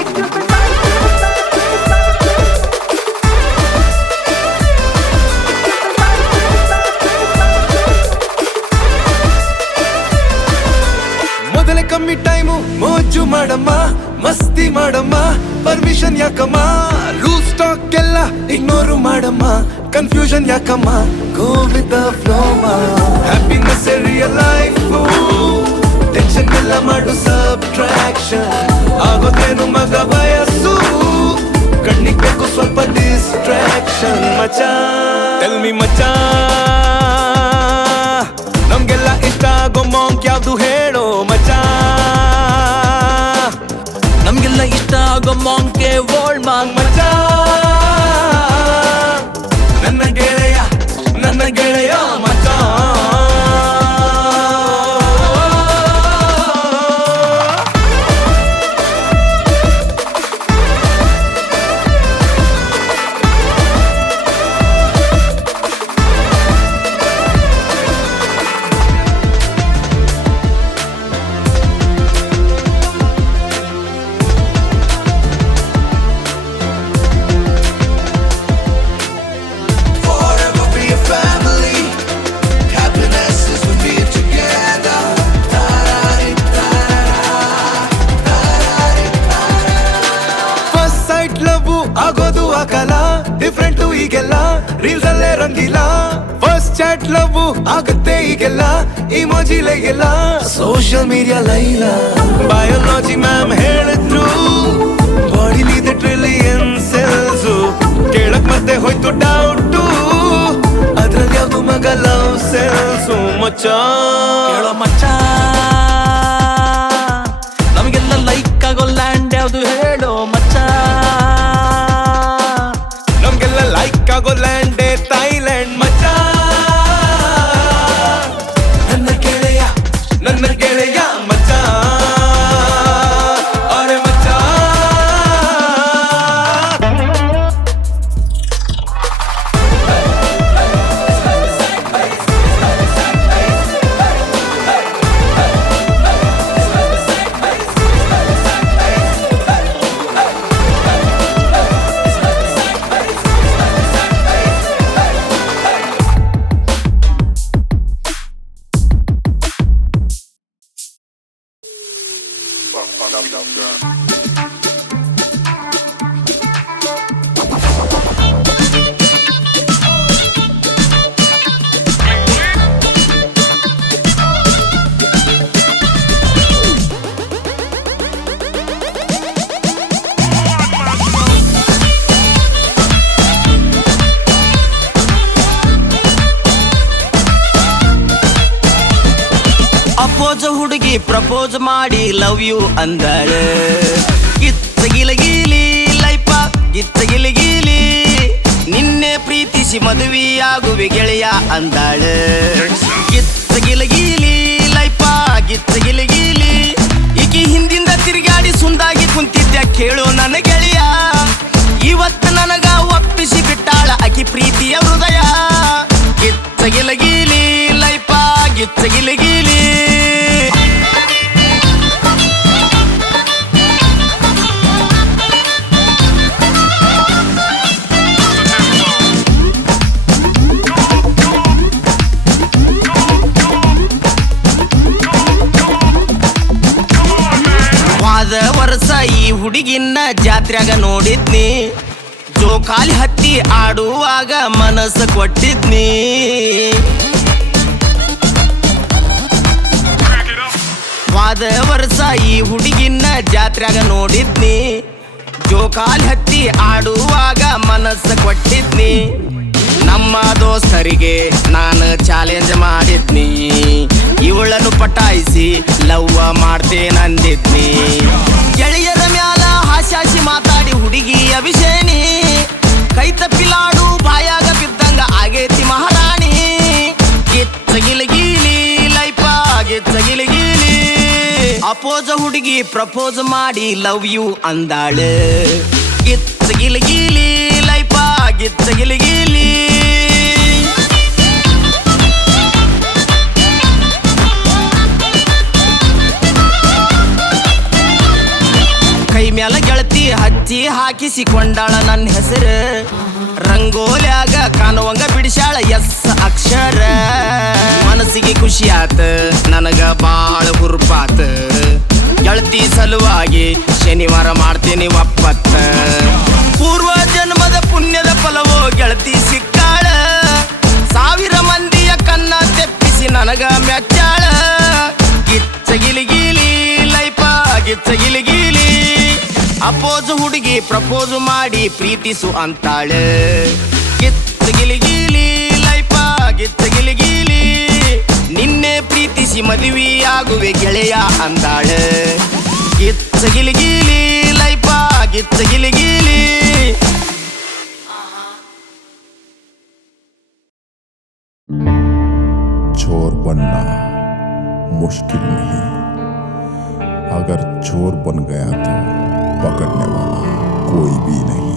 Excuse me, side please, side please, side please. ಮೊದಲೇ ಕಮ್ಮಿ ಟೈಮು ಮೋಜು ಮಾಡಮ್ಮ, ಮಸ್ತಿ ಮಾಡಮ್ಮ, ಪರ್ಮಿಷನ್ ಯಾಕಮ್ಮ. ಲೂಸ್ ಸ್ಟಾಕ್ ಎಲ್ಲ ಇಗ್ನೋರು ಮಾಡಮ್ಮ, ಕನ್ಫ್ಯೂಷನ್ ಯಾಕಮ್ಮ. ಗೋ ವಿತ್ ದ ಫ್ಲೋ ಮಾ, ಹ್ಯಾಪಿನೆಸ್ ರಿಯಲ್ ಲೈಫ್. ಟೆನ್ಷನ್ ಎಲ್ಲ ಮಾಡು ಸಬ್ಟ್ರಾಕ್ಷನ್. ಆಗೋದೇನು ಮಗ ವಯಸ್ಸು, ಕಣ್ಣಿಗೆ ಬೇಕು ಸ್ವಲ್ಪ ಡಿಸ್ಟ್ರಾಕ್ಷನ್ ಮಚ್ಚ. ಟೆಲ್ ಮಿ ಮಚ್ಚ ನಮ್ಗೆಲ್ಲ ಇಷ್ಟ ಆಗೋ ಮಾಂಕ್ ಯಾವ್ದು ಹೇಳೋ ಮಚ್ಚ. ನಮ್ಗೆಲ್ಲ ಇಷ್ಟ ಆಗೋ ಮಾಂಕೆ ವರ್ಲ್ಡ್ ಮಾಂಕ್ ಮಚ್ಚ. ನನ್ನ ಗೆಳೆಯ ನನ್ನ ಗೆಳೆಯ ಮಚ್ಚ. ಲವ್ ಆಗೋದು ಆಗಲ್ಲ, ಡಿಫ್ರೆಂಟು ಈಗೆಲ್ಲ ರೀಲ್ಸ್ ಅಲ್ಲೇ ರಂಗಿಲ್ಲ. ಫಸ್ಟ್ ಚಾಟ್ ಲವ್ ಆಗುತ್ತೆ ಈಗೆಲ್ಲ ಇಮೋಜಿಲೆ ಎಲ್ಲ social media Laila. Biology ma'am ಹೇಳಿದ್ರು ಬಾಡಿಲಿದೆ ಟ್ರಿಲಿಯನ್ ಸೆಲ್ಸ್, ಕೇಳಕ್ ಮತ್ತೆ ಹೋಯ್ತು ಡೌಟು ಅದ್ರಲ್ಲಿ ಯಾವ್ದು ಮಗ ಲವ್ ಸೆಲ್ಸು. ಮಚ್ಚ ಕೇಳೋ ಮಚ್ಚ, ನಮಗೆಲ್ಲ ಲೈಕ್ ಆಗೋ ಲ್ಯಾಂಡ್ ಯಾವ್ದು ಹೇಳೋ ಮಚ್ಚ. ನಮ್ಗೆಲ್ಲ ಲೈಕ್ ಆಗೋ ಲ್ಯಾಂಡೇ ಥೈಲ್ಯಾಂಡ್ ಮಚ್ಚ. ನನ್ನ ಗೆಳೆಯ ಮಚ್ಚ, ಅರೆ ಮಚ್ಚ. ಅಪೋಜ ಹುಡುಗಿ ಪ್ರಪೋಸ್ ಮಾಡಿ ಲವ್ ಯು ಅಂದಾಳೆ. ಗಿಚ್ಚಗಿಲಗಿಲಿ ಲೈಫ ಗಿಚ್ಚಗಿಲಗಿಲಿ, ನಿನ್ನೆ ಪ್ರೀತಿಸಿ ಮದುವೆಯಾಗುವೆ ಗೆಳೆಯ ಅಂದಾಳೆ. ಗಿಚ್ಚಗಿಲಗಿಲಿ ಲೈಫ ಗಿಚ್ಚಗಿಲಗಿಲಿ, ಈಕಿ ಹಿಂದಿಂದ ತಿರುಗಾಡಿ ಸುಂದಾಗಿ ಕುಂತಿದ್ದ ಕೇಳು ನನ್ನ ಗೆಳೆಯ. ಇವತ್ತು ನನಗ ಒಪ್ಪಿಸಿ ಬಿಟ್ಟಾಳ ಆಕಿ ಪ್ರೀತಿಯ ಹೃದಯ. ಗಿಚ್ಚಗಿಲಗಿಲಿ ಲೈಫ ಗಿಚ್ಚಗಿಲಗಿಲಿ. ವಾದ ವರ್ಷ ಈ ಹುಡುಗಿನ ಜಾತ್ರೆಗ ನೋಡಿದ್ನಿ, ಜೋಕಾಲಿ ಹತ್ತಿ ಆಡುವಾಗ ಮನಸ್ಸು ಕೊಟ್ಟಿದ್ನಿ. ವಾದ ವರ್ಷ ಈ ಹುಡುಗಿನ ಜಾತ್ರೆಗ ನೋಡಿದ್ನಿ, ಜೋಕಾಲಿ ಹತ್ತಿ ಆಡುವಾಗ ಮನಸ್ಸು ಕೊಟ್ಟಿದ್ನಿ. ನಮ್ಮ ದೋಸ್ತರಿಗೆ ನಾನು ಚಾಲೆಂಜ್ ಮಾಡಿದ್ನಿ, ಇವಳನ್ನು ಪಟಾಯಿಸಿ ಲವ್ವ ಮಾಡ್ತೇನಂದಿದ್ನಿ. ಗೆಳೆಯರ ಮ್ಯಾಲ ಹಾಸ್ಯಾಸಿ ಮಾತಾಡಿ ಹುಡುಗಿ ಅಭಿಷೇಣಿ, ಕೈ ತಪ್ಪಿಲಾಡು ಬಾಯಾಗ ಬಿದ್ದಂಗ ಆಗೇತಿ ಮಹಾರಾಣಿ. ಗಿಚ್ಚಗಿಲಗಿಲಿ ಲೈಫ ಗಿಚ್ಚಗಿಲಗಿಲಿ, ಅಪೋಜ ಹುಡುಗಿ ಪ್ರಪೋಸ್ ಮಾಡಿ ಲವ್ ಯು ಅಂದಾಳೆ. ಗಿಚ್ಚಗಿಲಗಿಲಿ ಲೈಫ ಗಿಚ್ಚಗಿಲಗಿಲಿ. ಕೈ ಮ್ಯಾಲ ಗೆಳತಿ ಹಚ್ಚಿ ಹಾಕಿಸಿಕೊಂಡಾಳ ನನ್ನ ಹೆಸರು, ರಂಗೋಲ್ಯಾಗ ಕಾಣುವಂಗ ಬಿಡಿಸಾಳ ಎಸ್ ಅಕ್ಷರ. ಮನಸ್ಸಿಗೆ ಖುಷಿ ಆತ ನನಗ ಬಾಳ ಹುರುಪಾತ, ಗೆಳತಿ ಸಲುವಾಗಿ ಶನಿವಾರ ಮಾಡ್ತೀನಿ ಒಪ್ಪತ್ತ. ಪೂರ್ವ ಜನ್ಮದ ಪುಣ್ಯದ ಫಲವೋ ಗೆಳತಿ ಸಿಕ್ಕಾಳ, ಸಾವಿರ ಮಂದಿಯ ಕನ್ನ ತೆಪ್ಪಿಸಿ ನನಗ ಮೆಚ್ಚಾಳ. ಗಿಚ್ಚಗಿಲಿಗಿಲಿ ಲೈಫ ಗಿಚ್ಚಗಿಲಿಗಿಲಿ, ಅಪೋಜ ಹುಡುಗಿ ಪ್ರಪೋಸ್ ಮಾಡಿ ಪ್ರೀತಿಸು ಅಂತಾಳೆ. ಗಿಚ್ಚಗಿಲಿಗಿಲಿ ಲೈಫ ಗಿಚ್ಚಗಿಲಿಗಿಲಿ, ನಿನ್ನೆ ಪ್ರೀತಿಸಿ ಮದುವೆಯಾಗುವೆ ಗೆಳೆಯ ಅಂದಾಳೆ. ಗಿಚ್ಚಗಿಲಿಗಿಲಿ ಲೈಫ ಗಿಚ್ಚಗಿಲಿಗಿಲಿ. चोर बनना मुश्किल नहीं, अगर चोर बन गया तो पकड़ने वाला कोई भी नहीं.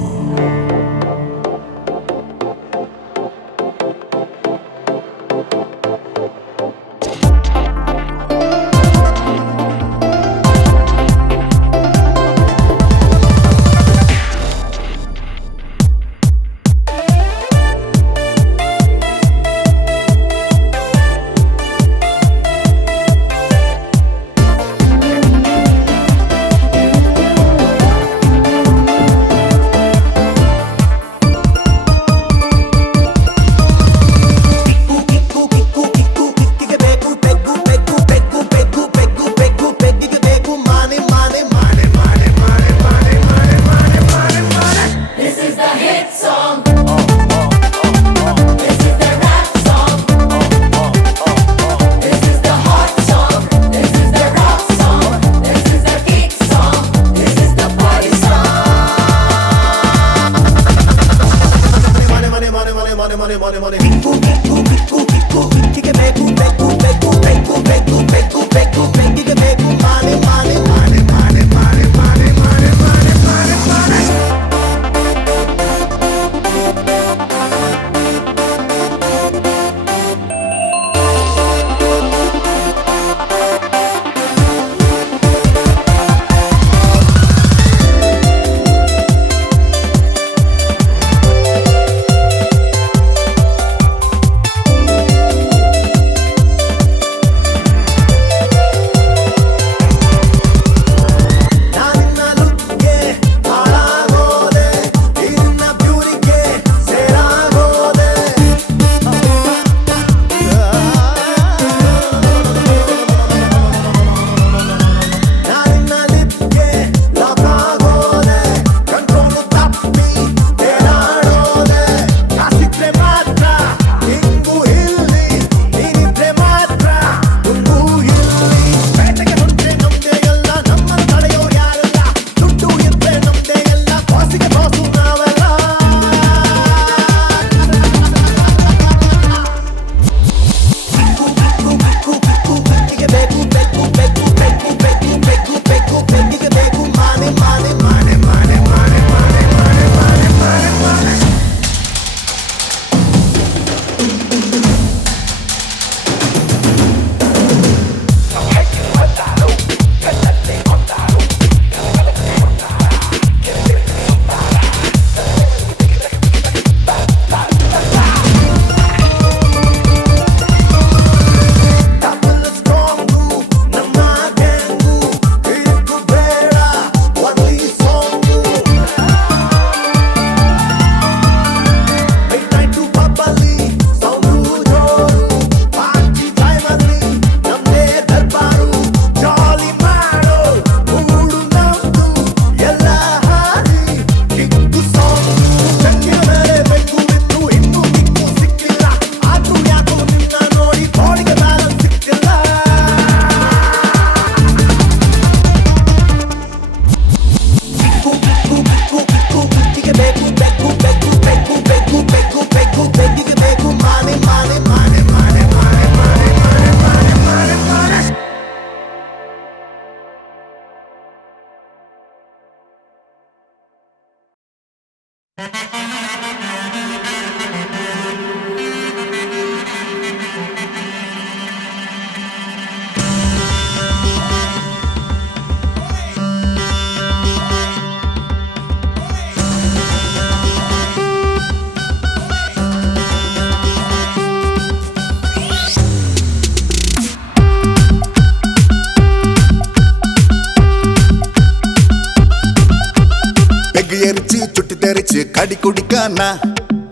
எரிச்சு சுட்டு தெரிச்சு கடி குடிக்கானா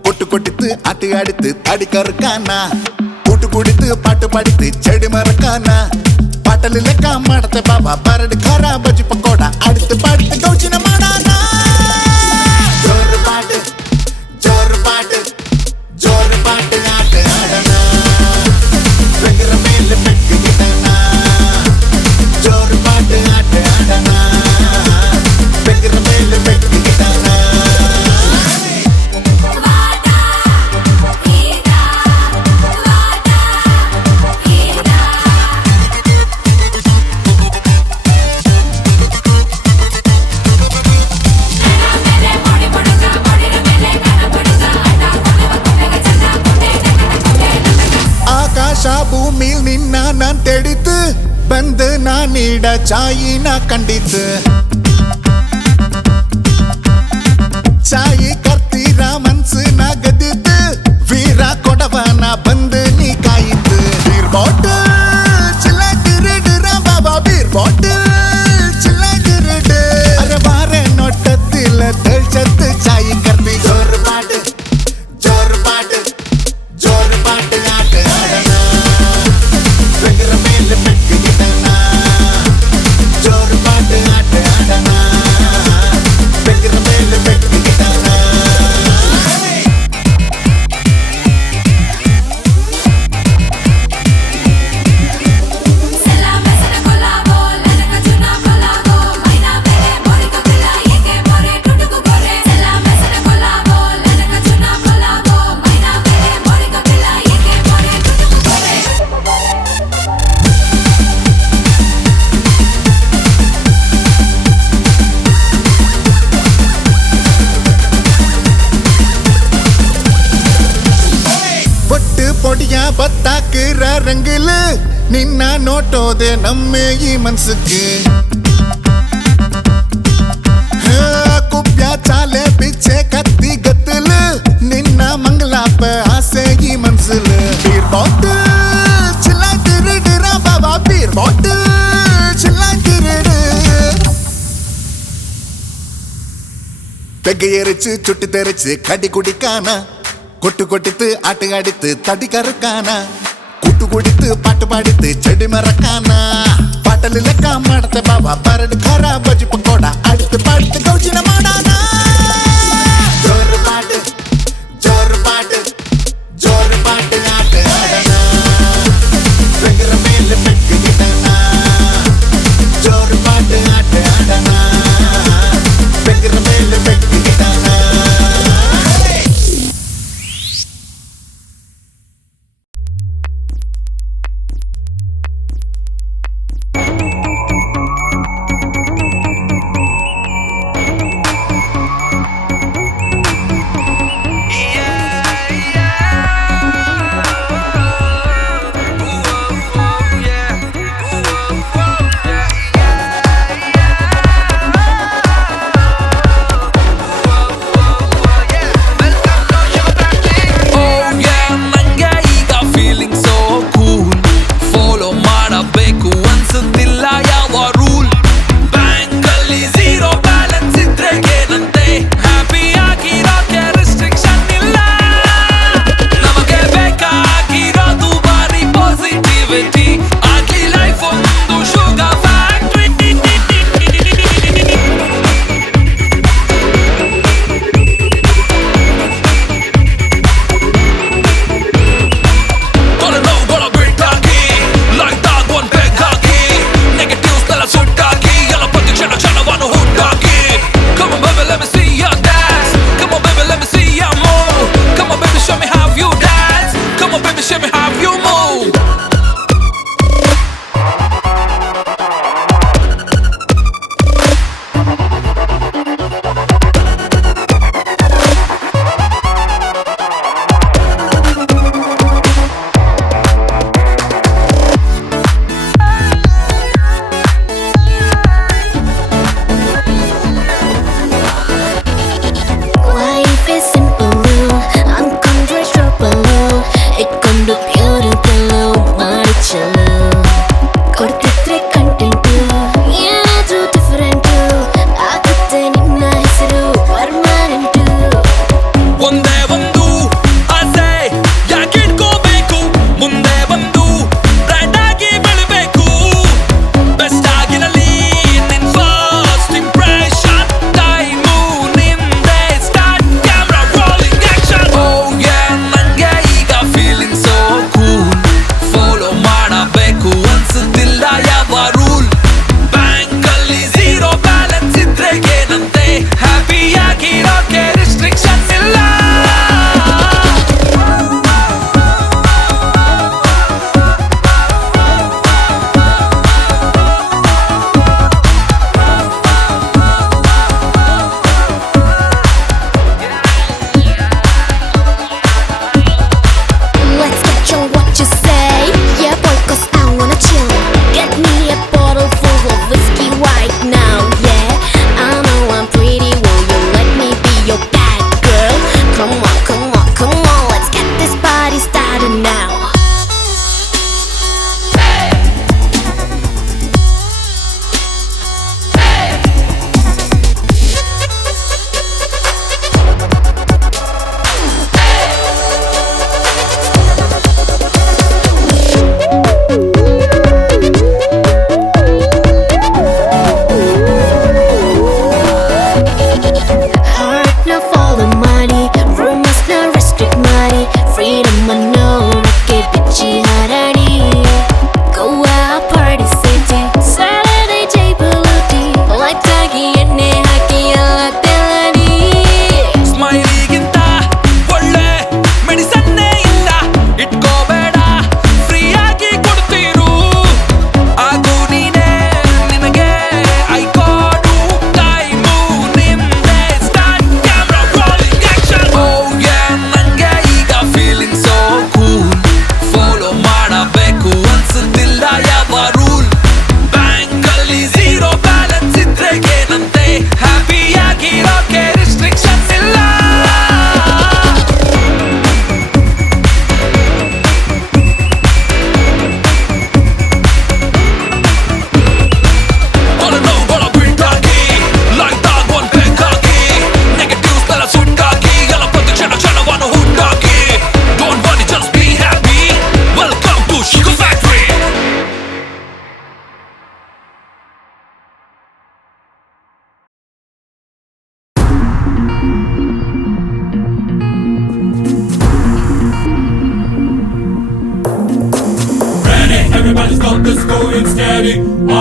பொட்டு கொட்டித்து ஆட்டு அடித்து தடி கருக்கானா கூட்டு குடித்து பாட்டு படித்து செடி மறக்கானா பாட்டல் இல்லக்கா மாடத்தை பாபா பரடு காரா பஜ்ஜி பக்கோடா அடுத்து பாட்டு கௌச்சின மாடானா ஜோரு பாட்டு ஜோரு பாட்டு ஜோரு பாட்டு ஆட்டு ஆடனா வெகுற மேல பெட்டுக்கிட்டனா ஜோரு பாட்டு ஆட்டு ஆடனா வெகுற மேல பெட்டுக்கிட்டனா ಆಕಾಶ ಭೂಮಿಲ್ ನಿನ್ನ ನಾನ್ ತೆಡಿತು ಬಂದು ನಾನೀಡ ಚಾಯಿನ ಕಂಡಿತು ಚಾಯಿ ಕರ್ತೀರ ಮನ್ಸು ನಾ ಗದಿತು ವೀರ ಕೊಡವನ ಬಂದು ನೀ ಕಾಯಿತು ಬೀರ್ ಬಾಟಲ್ ಚಿಲ್ಲಡಿರಿಡಿರ ಬಾಬಾ ಬೀರ್ ಬಾಟಲ್ ಚಿಲ್ಲಡಿರಿಡು ಅರೆ ಬಾರೆ ನೋಟತ್ತಿಲ್ಲ ತಳ್ಚತ್ತು ಚಾಯಿ ಕರ್ತಿ ಜೋರು ಪಾಟು ಜೋರು ಪಾಟು ಜೋರು ಪಾಟು ಆಟ ಆಡನ ಬೆಗರ ಮೇಲೆ ಬೆಟ್ಟಿಗಿಡನ ಜೋರು ಪಾಟು ಆಟ ಆಡನ ಬೆಗರ ಮೇಲೆ ಬೆಟ್ಟಿಗಿಡನ ನಿನ್ನ ನೋಟೋದೆ ನಮ್ಮೆ ಈ ಮನ್ಸಕ್ಕೆ ಕುಬ್ಯ ಚಾಲೆ ಪಿಚ್ಚೆ ಕತ್ತಿ ಗತ್ತಲು ನಿನ್ನ ಮಂಗಲಾಪ ಆಸೆ ಈ ಮನ್ಸಲು ಬೀರ್ ಬಾಟಲ್ ಚಿಲ್ಲಾಟಿರಿಡಿರ ಬಾಬಾ ಬೀರ್ ಬಾಟಲ್ ಚಿಲ್ಲಾಟಿರಿಡು பெக்க எரிச்சு சுட்டு தெரிச்சு கடி குடிக்கானா கொட்டு கொட்டித்து ஆட்டு அடித்து தடி கருக்கானா கூட்டு குடித்து பாட்டு பாடித்து செடி மறக்கானா பாட்டல் லெக்க மாடத்த பாபா பரடு கரா பஜ்ஜி பக்கோடா அடுத்து பாடுத்து கௌஜின மாடானா ஜோரு பாட்டு ஜோரு பாட்டு ஜோரு பாட்டு ஆட்டு ஆடனா வெங்கர மேல பெக்கிட்டானா ஜோரு பாட்டு ஆட்டு ஆடனா வெங்கர மேல பெக்கிட்டானா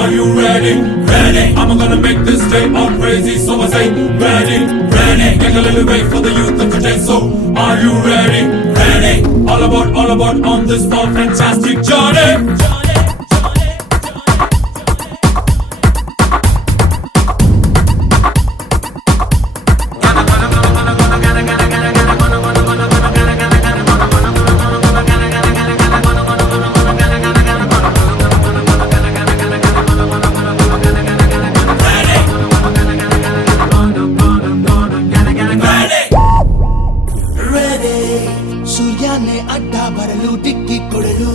Are you ready? Ready. I'm gonna make this day all crazy, so I say ready, ready. Make a little way for the youth of today. So are you ready? Ready. All about on this fall fantastic journey. ಸೂರ್ಯನೇ ಅಡ್ಡ ಬರಲು ಡಿಕ್ಕಿ ಕೊಡಲು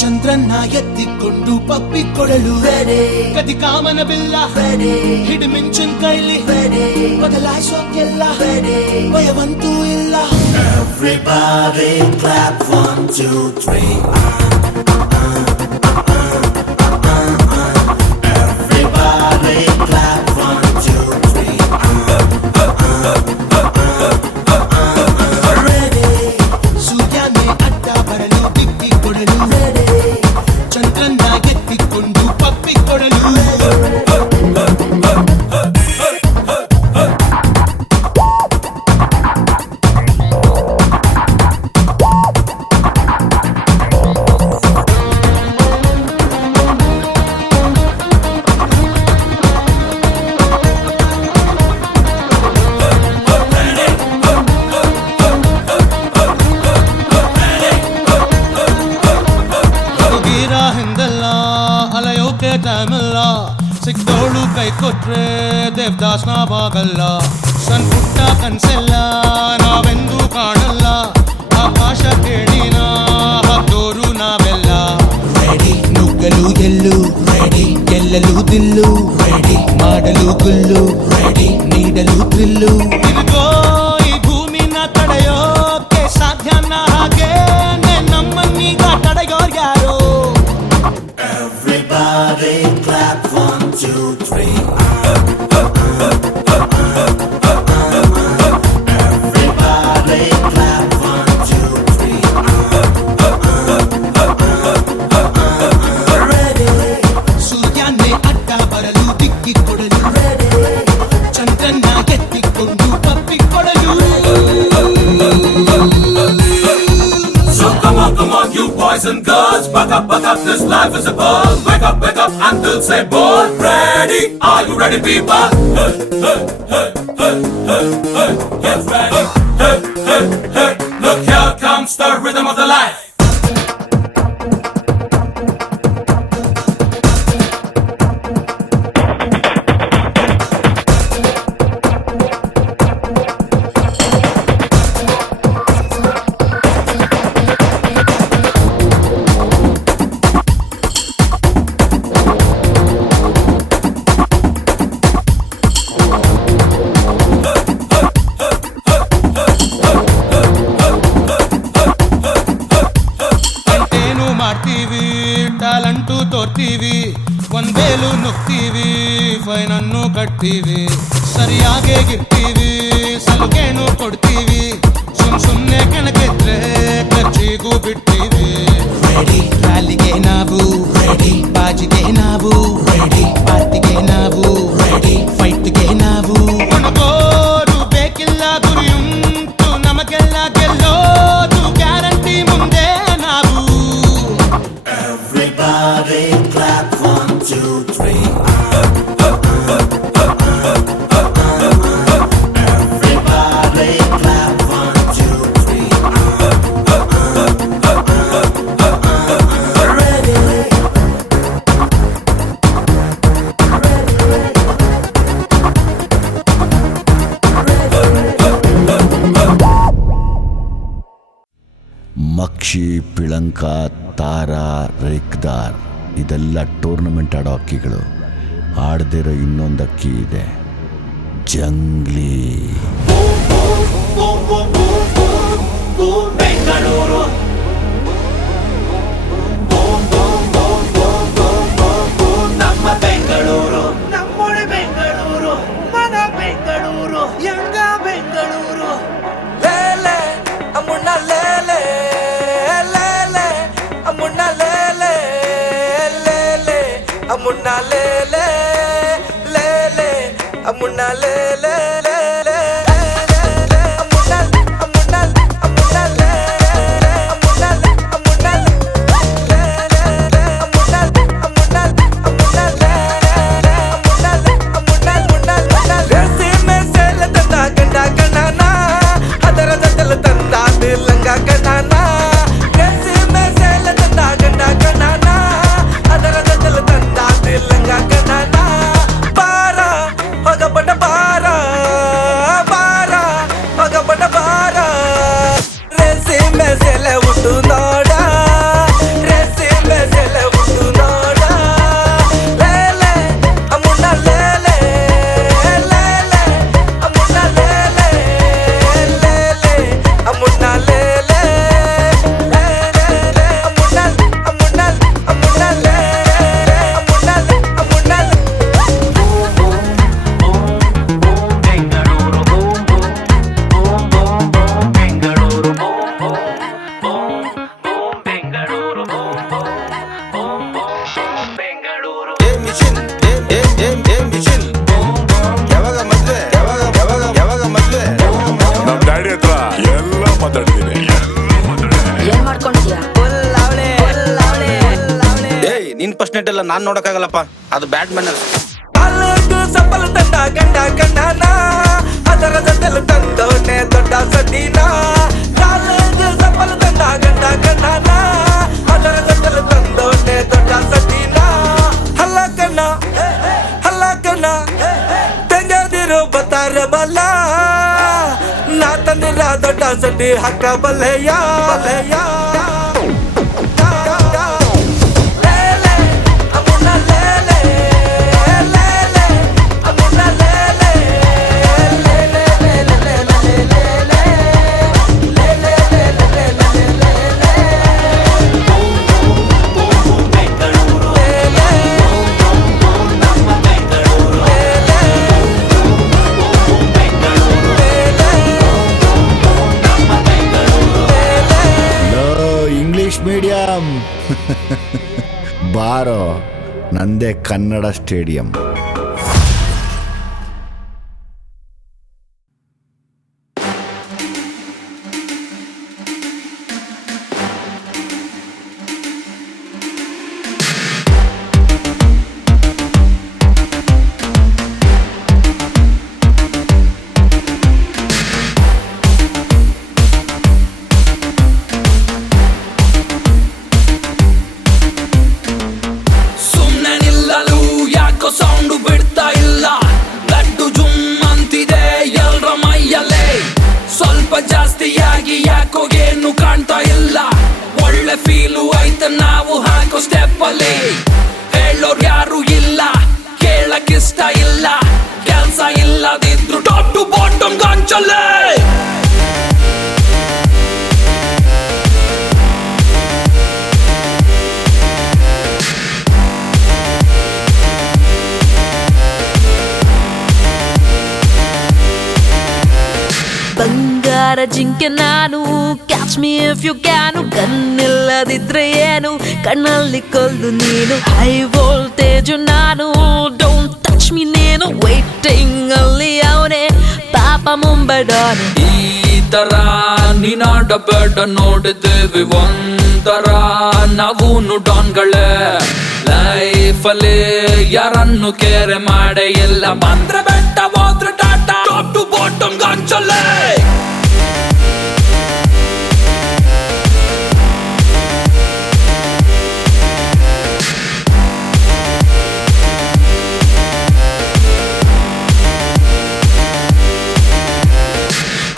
ಚಂದ್ರನ್ನ ಎತ್ತಿಕೊಂಡು ಪಪ್ಪಿ ಕೊಡಲು ಗತಿ ಕಾಮನ ಬಿಲ್ಲ ಹಿಡು ಮಿಂಚಿನ ಕೈಲಿ ಬದಲಾಯಿಸೋಕೆಲ್ಲ ಭಯವಂತೂ ಇಲ್ಲ. Everybody clap 1 2 3 Everybody clap 1 2 3 ಸೂರ್ಯನೇ ಅಡ್ಡ ಬರಲು ದಿಕ್ಕಿ ಕೊಡಲು ಚಂದ್ರನ್ನ ಎತ್ತಿಕೊಂಡು ಪಪ್ಪಿ ಕೊಡಲು. ಸಿಕ್ತೋಳು ಕೈ ಕೊಟ್ರೆ ದೇವದಾಸ್ ನಾವಾಗಲ್ಲ. ಸಣ್ಣ ಪುಟ್ಟ ಕನ್ಸೆಲ್ಲ ನಾವೆಂದೂ ಕಾಣಲ್ಲ. ಆಕಾಶ ಕೇಳಿನ ಹತ್ತೋರು ನಾವೆಲ್ಲ. ರೆಡಿ ನುಗ್ಗಲು ಎಲ್ಲು ರೆಡಿ ಗೆಲ್ಲಲು ದಿಲ್ಲು ರೆಡಿ ಮಾಡಲು ಗುಲ್ಲು ರೆಡಿ ನೀಡಲು ಥ್ರಿಲ್ಲು. ಇಲ್ಗೋ ಈ ಭೂಮಿನ ತಡೆಯೋಕೆ ಸಾಧ್ಯನ ಹಾಗೆ ನಮ್ಮನ್ನೀಗ ತಡೆಯೋರ್ ಯಾರು? Everybody clap 1 2 3 Everybody clap 1 2 3 Ready. ಸೂರ್ಯನೇ ಅಡ್ಡ ಬರಲು ದಿಕ್ಕಿ ಕೊಡಲು ಚಂದ್ರನ್ನ ಎತ್ತಿಕೊಂಡು ಪಪ್ಪಿ ಕೊಡಲು. So come on, you boys and girls, back up, this life is a ball. Wake up, and they'll say, born ready. Are you ready, people? Get ready. Look, here comes the rhythm of the life. Talent ತೋರ್ತೀವಿ, ಒಂದೇಲು ನುಗ್ತೀವಿ, ಫೈನನ್ನು ಕಟ್ತೀವಿ, ಸರಿಯಾಗಿರ್ತೀವಿ, ಸಲುಗೇನು ಕೊಡ್ತೀವಿ, ಸುಮ್ನೆ ಕೆಣಕಿದ್ರೆ ಖರ್ಚಿಗೂ ಬಿಡ್ತೀವಿ. Ready ರ್ಯಾಲಿಗೆ ನಾವು ರೆಡಿ, ಬಾಜಿಗೆ ನಾವು ರೆಡಿ, ಪಾರ್ಟಿಗೆ ನಾವು ರೆಡಿ, ಫೈಟ್ಗೆ ನಾವು. ಒಣಗೋರು ಬೇಕಿಲ್ಲ, ಗುರಿಯುಂಟು ನಮಗೆಲ್ಲ, ಗೆಲ್ಲೋದು ಗ್ಯಾರಂಟಿ ಮುಂದೆ ನಾವು. Everybody clap 1 2 3 Everybody clap 1 2 3 Ready. ಮಕ್ಷಿ, ಪಿಳಂಕ, ತಾರಾ, ರೇಕ್ದಾರ್ ಇದೆಲ್ಲ ಟೂರ್ನಮೆಂಟ್ ಆಡೋ ಅಕ್ಕಿಗಳು. ಆಡದಿರೋ ಇನ್ನೊಂದು ಅಕ್ಕಿ ಇದೆ, ಜಂಗ್ಲಿ. ಬೆಂಗಳೂರು ನಮ್ಮ ಬೆಂಗಳೂರು, ನಮ್ಮೊಡೆ ಬೆಂಗಳೂರು, ಮನ ಬೆಂಗಳೂರು, ಯಂಗ ಬೆಂಗಳೂರು. ಲೇಲೆ ಅಮ್ಮಣ್ಣ ಲೇಲೆ, ಲೇಲೆ ಅಮ್ಮಣ್ಣ ಲೇಲೆ, ಲೇಲೆ ನಮ್ ಡ್ಯಾಡಿ ಹತ್ರ ಎಲ್ಲ ಮಾತಾಡಿದೀನಿ. ಏನ್ ಮಾಡ್ಕೊಂಡಿದ್ಯಾ? ಏಯ್ ನಿನ್ ಫಸ್ಟ್ ನೈಟ್ ಎಲ್ಲ ನಾನ್ ನೋಡಕ್ಕಾಗಲ್ಲಪ್ಪ, ಅದು ಬ್ಯಾಡ್ ಮ್ಯಾನರ್ಸ್. ಸಫಲ ತಂಡ ಗಂಡ ಗಂಡನ ಅದರ ಜೊತೆಲು ತಂದೋನೆ ದೊಡ್ಡ ಸತೀನ. ಕಾಲೇಜ್ ಸಫಲ ತಂಡ ಗಂಡ ಗಂಡನ ಅದರ ಜೊತೆಲು ತಂದೋನೆ ದೊಡ್ಡ ಸತೀನ. ಹಲ್ಲ ಕಣ್ಣ ತೆಗೆದಿರೋ ಬತ್ತಾರ ಬಲ್ಲ, ನಾ ತಂದಿರ ದೊಡ್ಡ ಸತಿ ಹಾಕ ಬಲ್ಲೆಯ. ಇಂಗ್ಲಿಷ್ ಮೀಡಿಯಂ ಬಾರೋ, ನಂದೇ ಕನ್ನಡ ಸ್ಟೇಡಿಯಂ. ಸೌಂಡು ಬಿಡ್ತಾ ಇಲ್ಲ, ಲಡ್ಡು ಜುಮ್ ಅಂತಿದೆ ಎಲ್ರ ಮೈಯಲ್ಲೇ. ಸ್ವಲ್ಪ ಜಾಸ್ತಿಯಾಗಿ ಯಾಕೋ ಏನು ಕಾಣ್ತಾ ಇಲ್ಲ, ಒಳ್ಳೆ ಫೀಲು ಐತೆ ನಾವು ಹಾಕೋ ಸ್ಟೆಪ್ ಅಲ್ಲಿ. ಹೇಳೋರ್ ಯಾರು ಇಲ್ಲ, ಕೇಳಕ್ಕಿಷ್ಟ ಇಲ್ಲ, ಕೆಲ್ಸ ಇಲ್ಲದಿದ್ರು ಟಾಪ್ ಟು ಬಾಟಮ್ ಗಾಂಚಲ್ಲೇ. ಬಂಗಾರ ಜಿಂಕೆ ನಾನು, catch me if you can. ಕಣ್ಣಿಲ್ಲದಿದ್ರೆ ಏನು, ಕಣ್ಣಲ್ಲಿ ಕೊಲ್ಲು ನೀನು. ಹೈ ವೋಲ್ಟೇಜು ನಾನು, ಡೋಂಟ್ ಟಚ್ ಮೀ ನೀನು. ವೈಟಿಂಗ್ ಅಲ್ಲಿ ಅವನೇ ಪಾಪ ಮುಂಬಡಾನು. ಈ ತರ ನೀನಾಡಬೇಡ, ನೋಡಿದ್ದೇವೆ ಒಂಥರ ನಾವೂನು ಡಾನ್ಗಳೇ. ಲೈಫಲ್ಲಿ ಯಾರನ್ನು ಕೇರೆ ಮಾಡೇ ಇಲ್ಲ, ಬಂದ್ರೆ ಬೆಟ್ಟ ಹೋದ್ರೆ ಟಾಟಾ, ಟಾಪ್ ಟು ಬಾಟಮ್ ಗಾಂಚಲ್ಲೇ.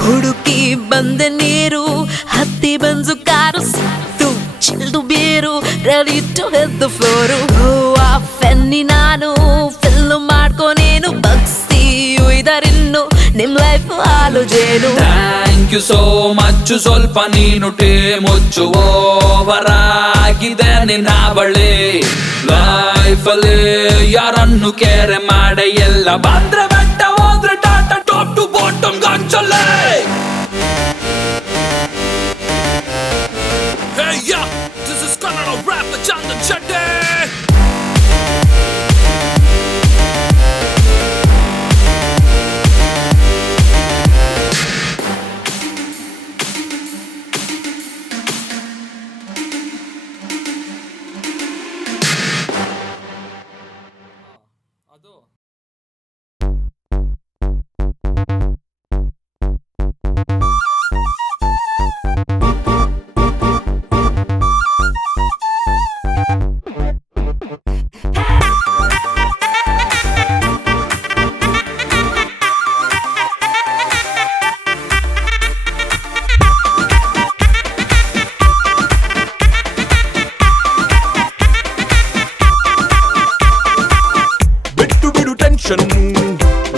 ಹುಡುಕಿ ಬಂದೆ ನೀರು, ಹತ್ತಿ ಬಂಜು ಕಾರು, ಸಿಕ್ತು chilled beer, ready to hit the floor. Goa feni ನಾನು, ಫಿಲ್ಲು ಮಾಡ್ಕೊ ನೀನು. ಬಗ್ಸಿ ಉಯ್ದರಿನ್ನು ನಿಮ್ ಲೈಫ್ ಹಾಲು ಜೇನು. Thank you so much. ಸ್ವಲ್ಪ ನೀನು ಟೇ ಮುಚ್ಚು, ಓವರ್ ಆಗಿದೆ ನಿನ್ನ ಬಳಿ. ಲೈಫಲ್ಲಿ ಯಾರನ್ನು ಕೇರೆ ಮಾಡೇ ಎಲ್ಲ, ಬಂದ್ರೆ ಬೆಟ್ಟ ಹೋದ್ರೆ ಟಾಟಾ, ಟಾಪ್ ಟು ಬಾಟಮ್ ಗಾಂಚಲ್ಲೇ. Hey yeah, this is Kannada rapper Chandan Shetty.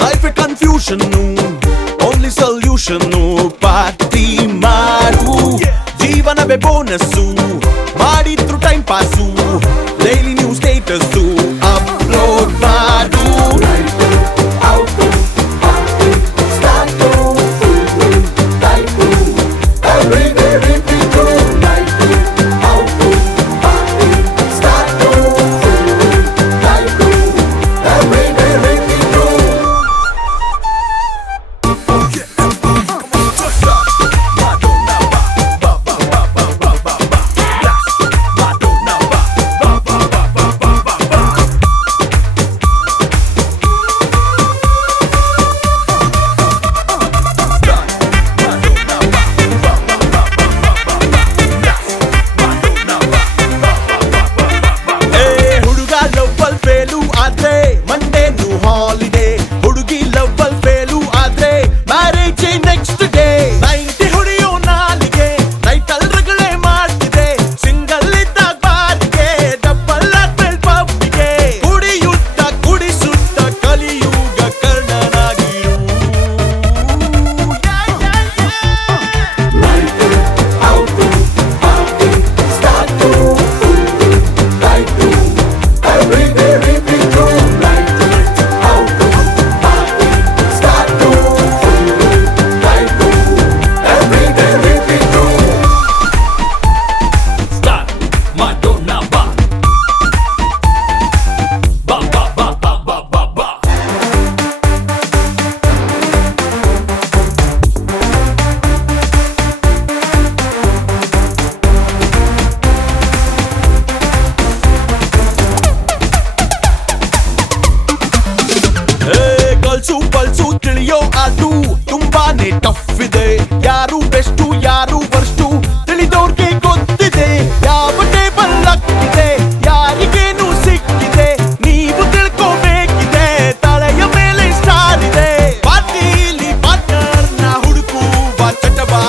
Life confusion, only solution party ಮಾಡು. ಜೀವನವೇ ಬೋನಸ್ಸು, ಮಾಡಿದ್ರು time pass. Daily news status upload ಮಾಡು. ನೆಕ್ಸ್ಟ್ ಡೇ 90 ಹೊಡೆಯೋ ನಾಲಿಗೆ ಟೈಟಲ್ ರಗಳೆ ಮಾಡ್ತಿದೆ ಸಿಂಗಲ್ ಇದ್ದಾಗ ಬಾರಿಗೆ ಡಬ್ಬಲ್ ಆದ್ಮೇಲೆ ಪಬ್ಬಿಗೆ ಕುಡಿಯುತ್ತ ಕುಡಿಸುತ್ತ ಕಲಿಯುಗ ಕರ್ಣನಾಗಿರು ಕಲ್ಸು ಪಲ್ಸು ತಿಳಿಯೋ ಅದು ತುಂಬಾನೇ ಟಫ್ ಇದೆ ಯಾರು ಬೆಸ್ಟು ಯಾರು ವರ್ಸ್ಟು ತಿಳಿದವ್ರಿಗೆ ಗೊತ್ತಿದೆ ಯಾವ ಟೇಬಲ್ ಹಾಕಿದೆ ಯಾರಿಗೇನು ಸಿಕ್ಕಿದೆ ನೀವು ತಿಳ್ಕೋಬೇಕಿದೆ ತಲೆಯ ಮೇಲೆ ಸ್ಟಾರ್ ಇದೆ ಪಾರ್ಟಿಲಿ ಪಾರ್ಟ್ನರ್ ನ ಹುಡುಕುವ ಚಟವಾ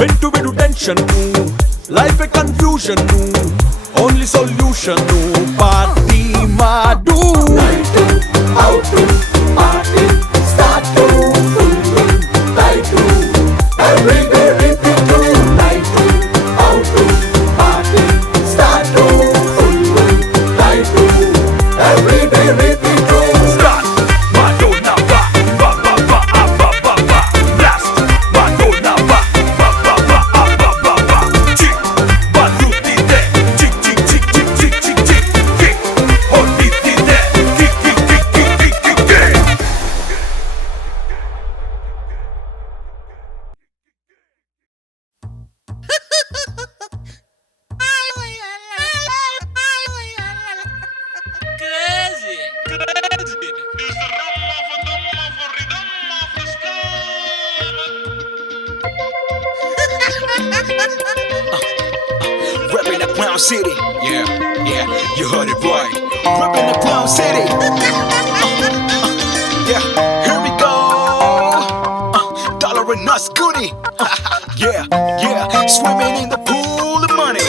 ಬಿಟ್ಟು ಬಿಡು tension life confusion only solution party ಮಾಡು Reppin' the Clown City. Yeah, you heard it right. Reppin' the Clown City. Yeah, here we go. Dollar and us goodie. Yeah, swimming in the pool of money.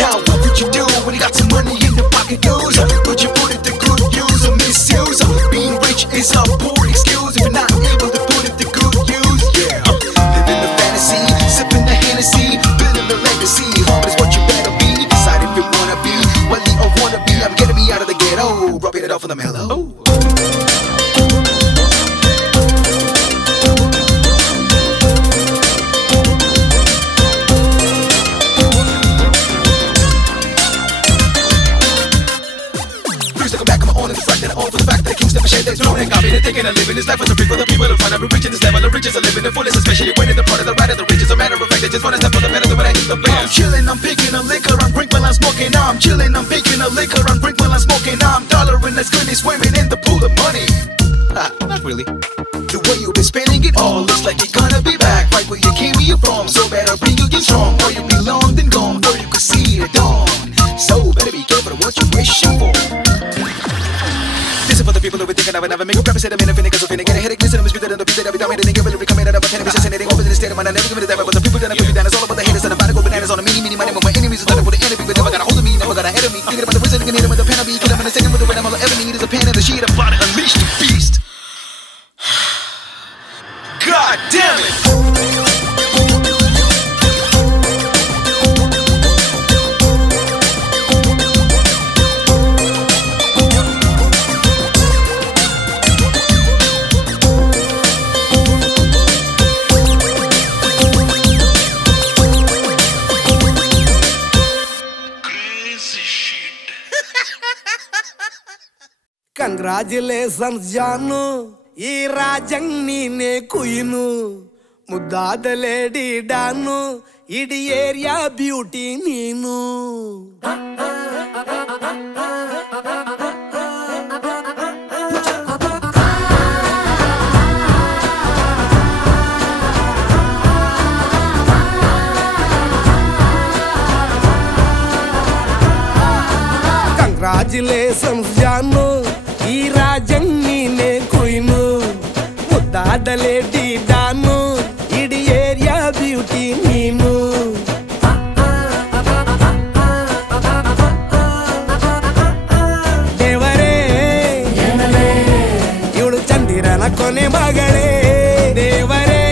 Now what would you do when you got some money in the pocket? Goes, would you put it to good use or misuse? Being rich is a poor excuse if you're not able to put it to good use. Yeah, living the fantasy, sipping the Hennessy, building the legacy. Home is what you better be. Decide if you wanna be wealthy or wanna be. I'm getting me out of the ghetto, rubbing it off on the mellow. Thinking of living this life with the people, the people who find out we're reaching this level of riches are living the fullest, especially when it's a part of the right of the riches. A matter of fact, they just want to step on the pedal when I hit the brake. I'm chilling, I'm picking a liquor, I'm drink while I'm smoking. Now I'm chilling, I'm picking a liquor, I'm drink while I'm smoking. Now I'm dollaring, that's good, swimming in the pool of money. Not really. The way you've been spending it all looks like you're gonna be back right where you came from. So better bring you get strong, or you be long then gone, or you could see the dawn. So better be careful of what you're wishing for. This is for the people who be thinking I would never make a promise. I'm in a finna, cause I'm finna get a headache. Listen to me, speak that in the beat that I'll be dominating. Nigga really coming out of a 10 assassinating over the state of mind. I never give it a damn, but the people that I put me down. It's all about the haters and I'm about to go bananas on a mini money. When my enemies are starting with the enemy, but never got a hold of me, never got ahead of me. Thinking about the wizard, can hit him with a pen. I'll be killing him in a second with the wind. All I ever need is a pen and a sheet. I'm about to unleash the beast. God damn it! Congratulations ಜಾನು ಈ ರಾಜಂಗ್ ನೀನೆ ಕುಯ್ನು ಮುದ್ದಾದ lady don ಇಡೀ area beauty ನೀನು. Congratulations ಜಾನು, ಈ ರಾಜಂಗ್ ನೀನೆ ಕುಯ್ನು. ಮುದ್ದಾದ lady don ಇಡೀ area beauty ನೀನು. ದೇವರೇ ಇವಳು ಚಂದಿರನ ಕೊನೆ ಮಗಳೇ. ದೇವರೇ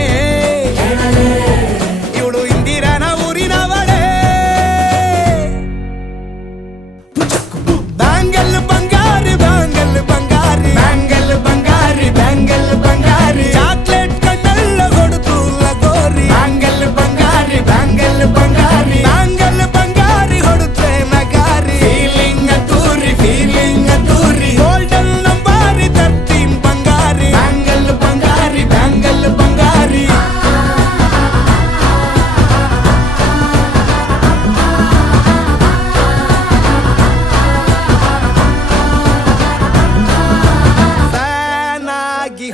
ಇವಳು ಇಂದಿರನ ಊರಿನವಳೇ. ಬ್ಯಾಂಗಲ್ ಬಂಗಾರಿ ಬ್ಯಾಂಗಲ್ ಬಂಗಾರಿ ಬ್ಯಾಂಗಲ್ ಬಂಗಾರಿ ಬ್ಯಾಂಗಲ್ ಬಂಗಾರಿ ಚಾಕ್ಲೇಟ್ ಕಣ್ಣೆಲ್ಲ ಕೊಡುತ್ತು ಲಗೋರಿ. ಬ್ಯಾಂಗಲ್ ಬಂಗಾರಿ ಬ್ಯಾಂಗಲ್ ಬಂಗಾರಿ ಬ್ಯಾಂಗಲ್ ಬಂಗಾರಿ ಹೊಡುತ್ತೆ ನಗಾರಿ. ಫೀಲಿಂಗ್ ತೂರಿ ಗೋಲ್ಡನ್ ನಂಬಾರಿ 13 ಬಂಗಾರಿ. ಬ್ಯಾಂಗಲ್ ಬಂಗಾರಿ ಬ್ಯಾಂಗಲ್ ಬಂಗಾರಿ.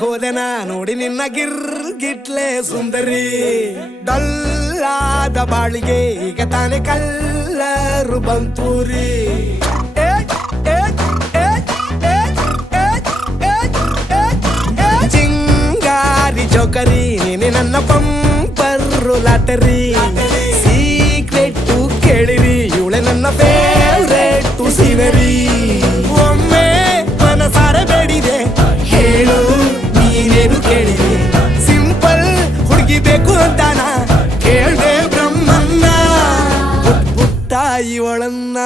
ಹೋದೆನ ನೋಡಿ ನಿನ್ನ ಗಿರ್ಗಿಟ್ಲೆ ಸುಂದರಿ. ಡಲ್ಲಾದ ಬಾಳಿಗೆ ಈಗ ತಾನೆ ಕಲ್ಲರು ಬಂತೂರಿ. ಚಿಂಗಾರಿ ಜೋಕರಿ ನೀನೆ ನನ್ನ ಬಂಪರು ಲಾಟರಿ. ಸೀಕ್ರೆಟ್ ಕೇಳಿರಿ ಇವಳೆ ನನ್ನ ಫೇವ್ರೇಟ್ ಸಿನರಿ. ಒಮ್ಮೆ ಮನಸಾರೆ ಬೇಡಿದೆ ಹೇಳು ನೀನೇನು ಕೇಳಿದೆ. ಸಿಂಪಲ್ ಹುಡುಗಿ ಬೇಕು ಅಂತಾನ ಕೇಳ್ದೆ ಬ್ರಹ್ಮನ್ನ. ಪುಟ್ಟ ಇವಳನ್ನ.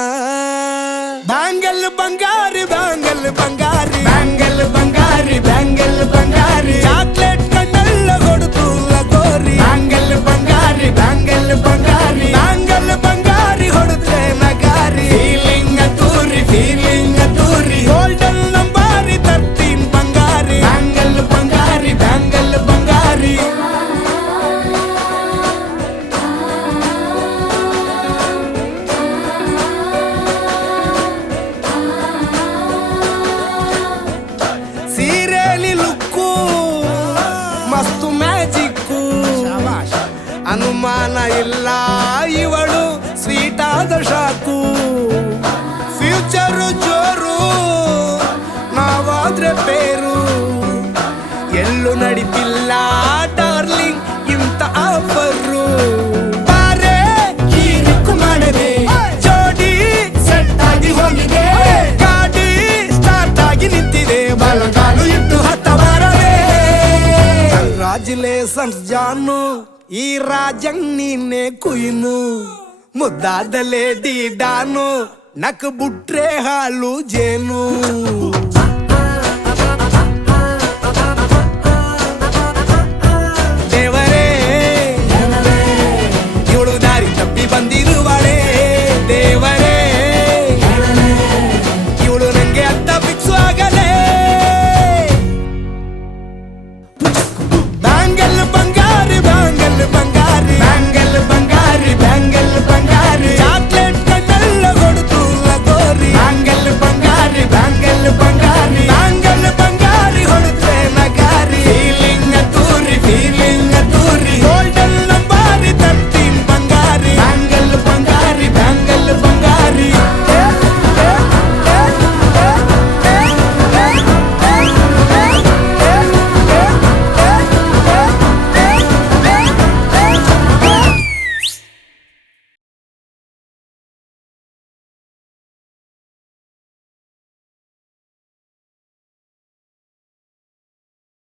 ಬ್ಯಾಂಗಲ್ ಬಂಗಾರಿ ಬ್ಯಾಂಗಲ್ ಬಂಗಾರಿ ಬ್ಯಾಂಗಲ್ ಬಂಗಾರಿ ಬ್ಯಾಂಗಲ್ ಬಂಗಾರಿ ಚಾಕ್ಲೇಟ್ ಕಣ್ಣೆಲ್ಲ ಕೊಡುತ್ತು ಲಗೋರಿ. ಬ್ಯಾಂಗಲ್ ಬಂಗಾರಿ ಬ್ಯಾಂಗಲ್ ಬಂಗಾರಿ ಬ್ಯಾಂಗಲ್ ಬಂಗಾರಿ ಹೊಡುತ್ತೆ ನಗಾರಿ. ಫೀಲಿಂಗ್ ತೂರಿ ಗೋಲ್ಡನ್ ನಂಬಾರಿ 13 ಬಂಗಾರಿ. ಬ್ಯಾಂಗಲ್ ಬಂಗಾರಿ ಬ್ಯಾಂಗಲ್ ಬಂಗಾರಿ. ಸೀರೆಲಿ ಲುಕ್ಕು ಮಸ್ತು ಮ್ಯಾಜಿಕ್ಕು. ಅನುಮಾನ ಇಲ್ಲ ಇವಳು ಸ್ವೀಟ್ ಆದ ಶಾಕು. ಫ್ಯೂಚರು ಜೋರು ನಾವಾದ್ರೆ ಬೇರು. ಎಲ್ಲೂ ನಡೀತಿಲ್ಲ ಡಾರ್ಲಿಂಗ್ ಇಂತ ಆಫರು. ಬಾರೆ ಹೀರಿಕ್ಕು ಮಾಡದೆ ಜೋಡಿ ಸೆಟ್ ಆಗಿ ಹೋಗಿದೆ. ಗಾಡಿ ಸ್ಟಾರ್ಟ್ ಆಗಿ ನಿಂತಿದೆ ಬಲಗಾಲು ಇಟ್ಟು ಹತ್ತ ಬಾರದೆ. ಕಂಗ್ರಾಚುಲೇಷನ್ಸ್ ಜಾನು, ಈ ರಾಜಂಗ್ ನೀನೆ ಕುಯ್ನು. ಮುದ್ದಾದ ಲೇಡಿ ಡಾನು ನಕ್ ಬುಟ್ರೆ ಹಾಲು ಜೇನು.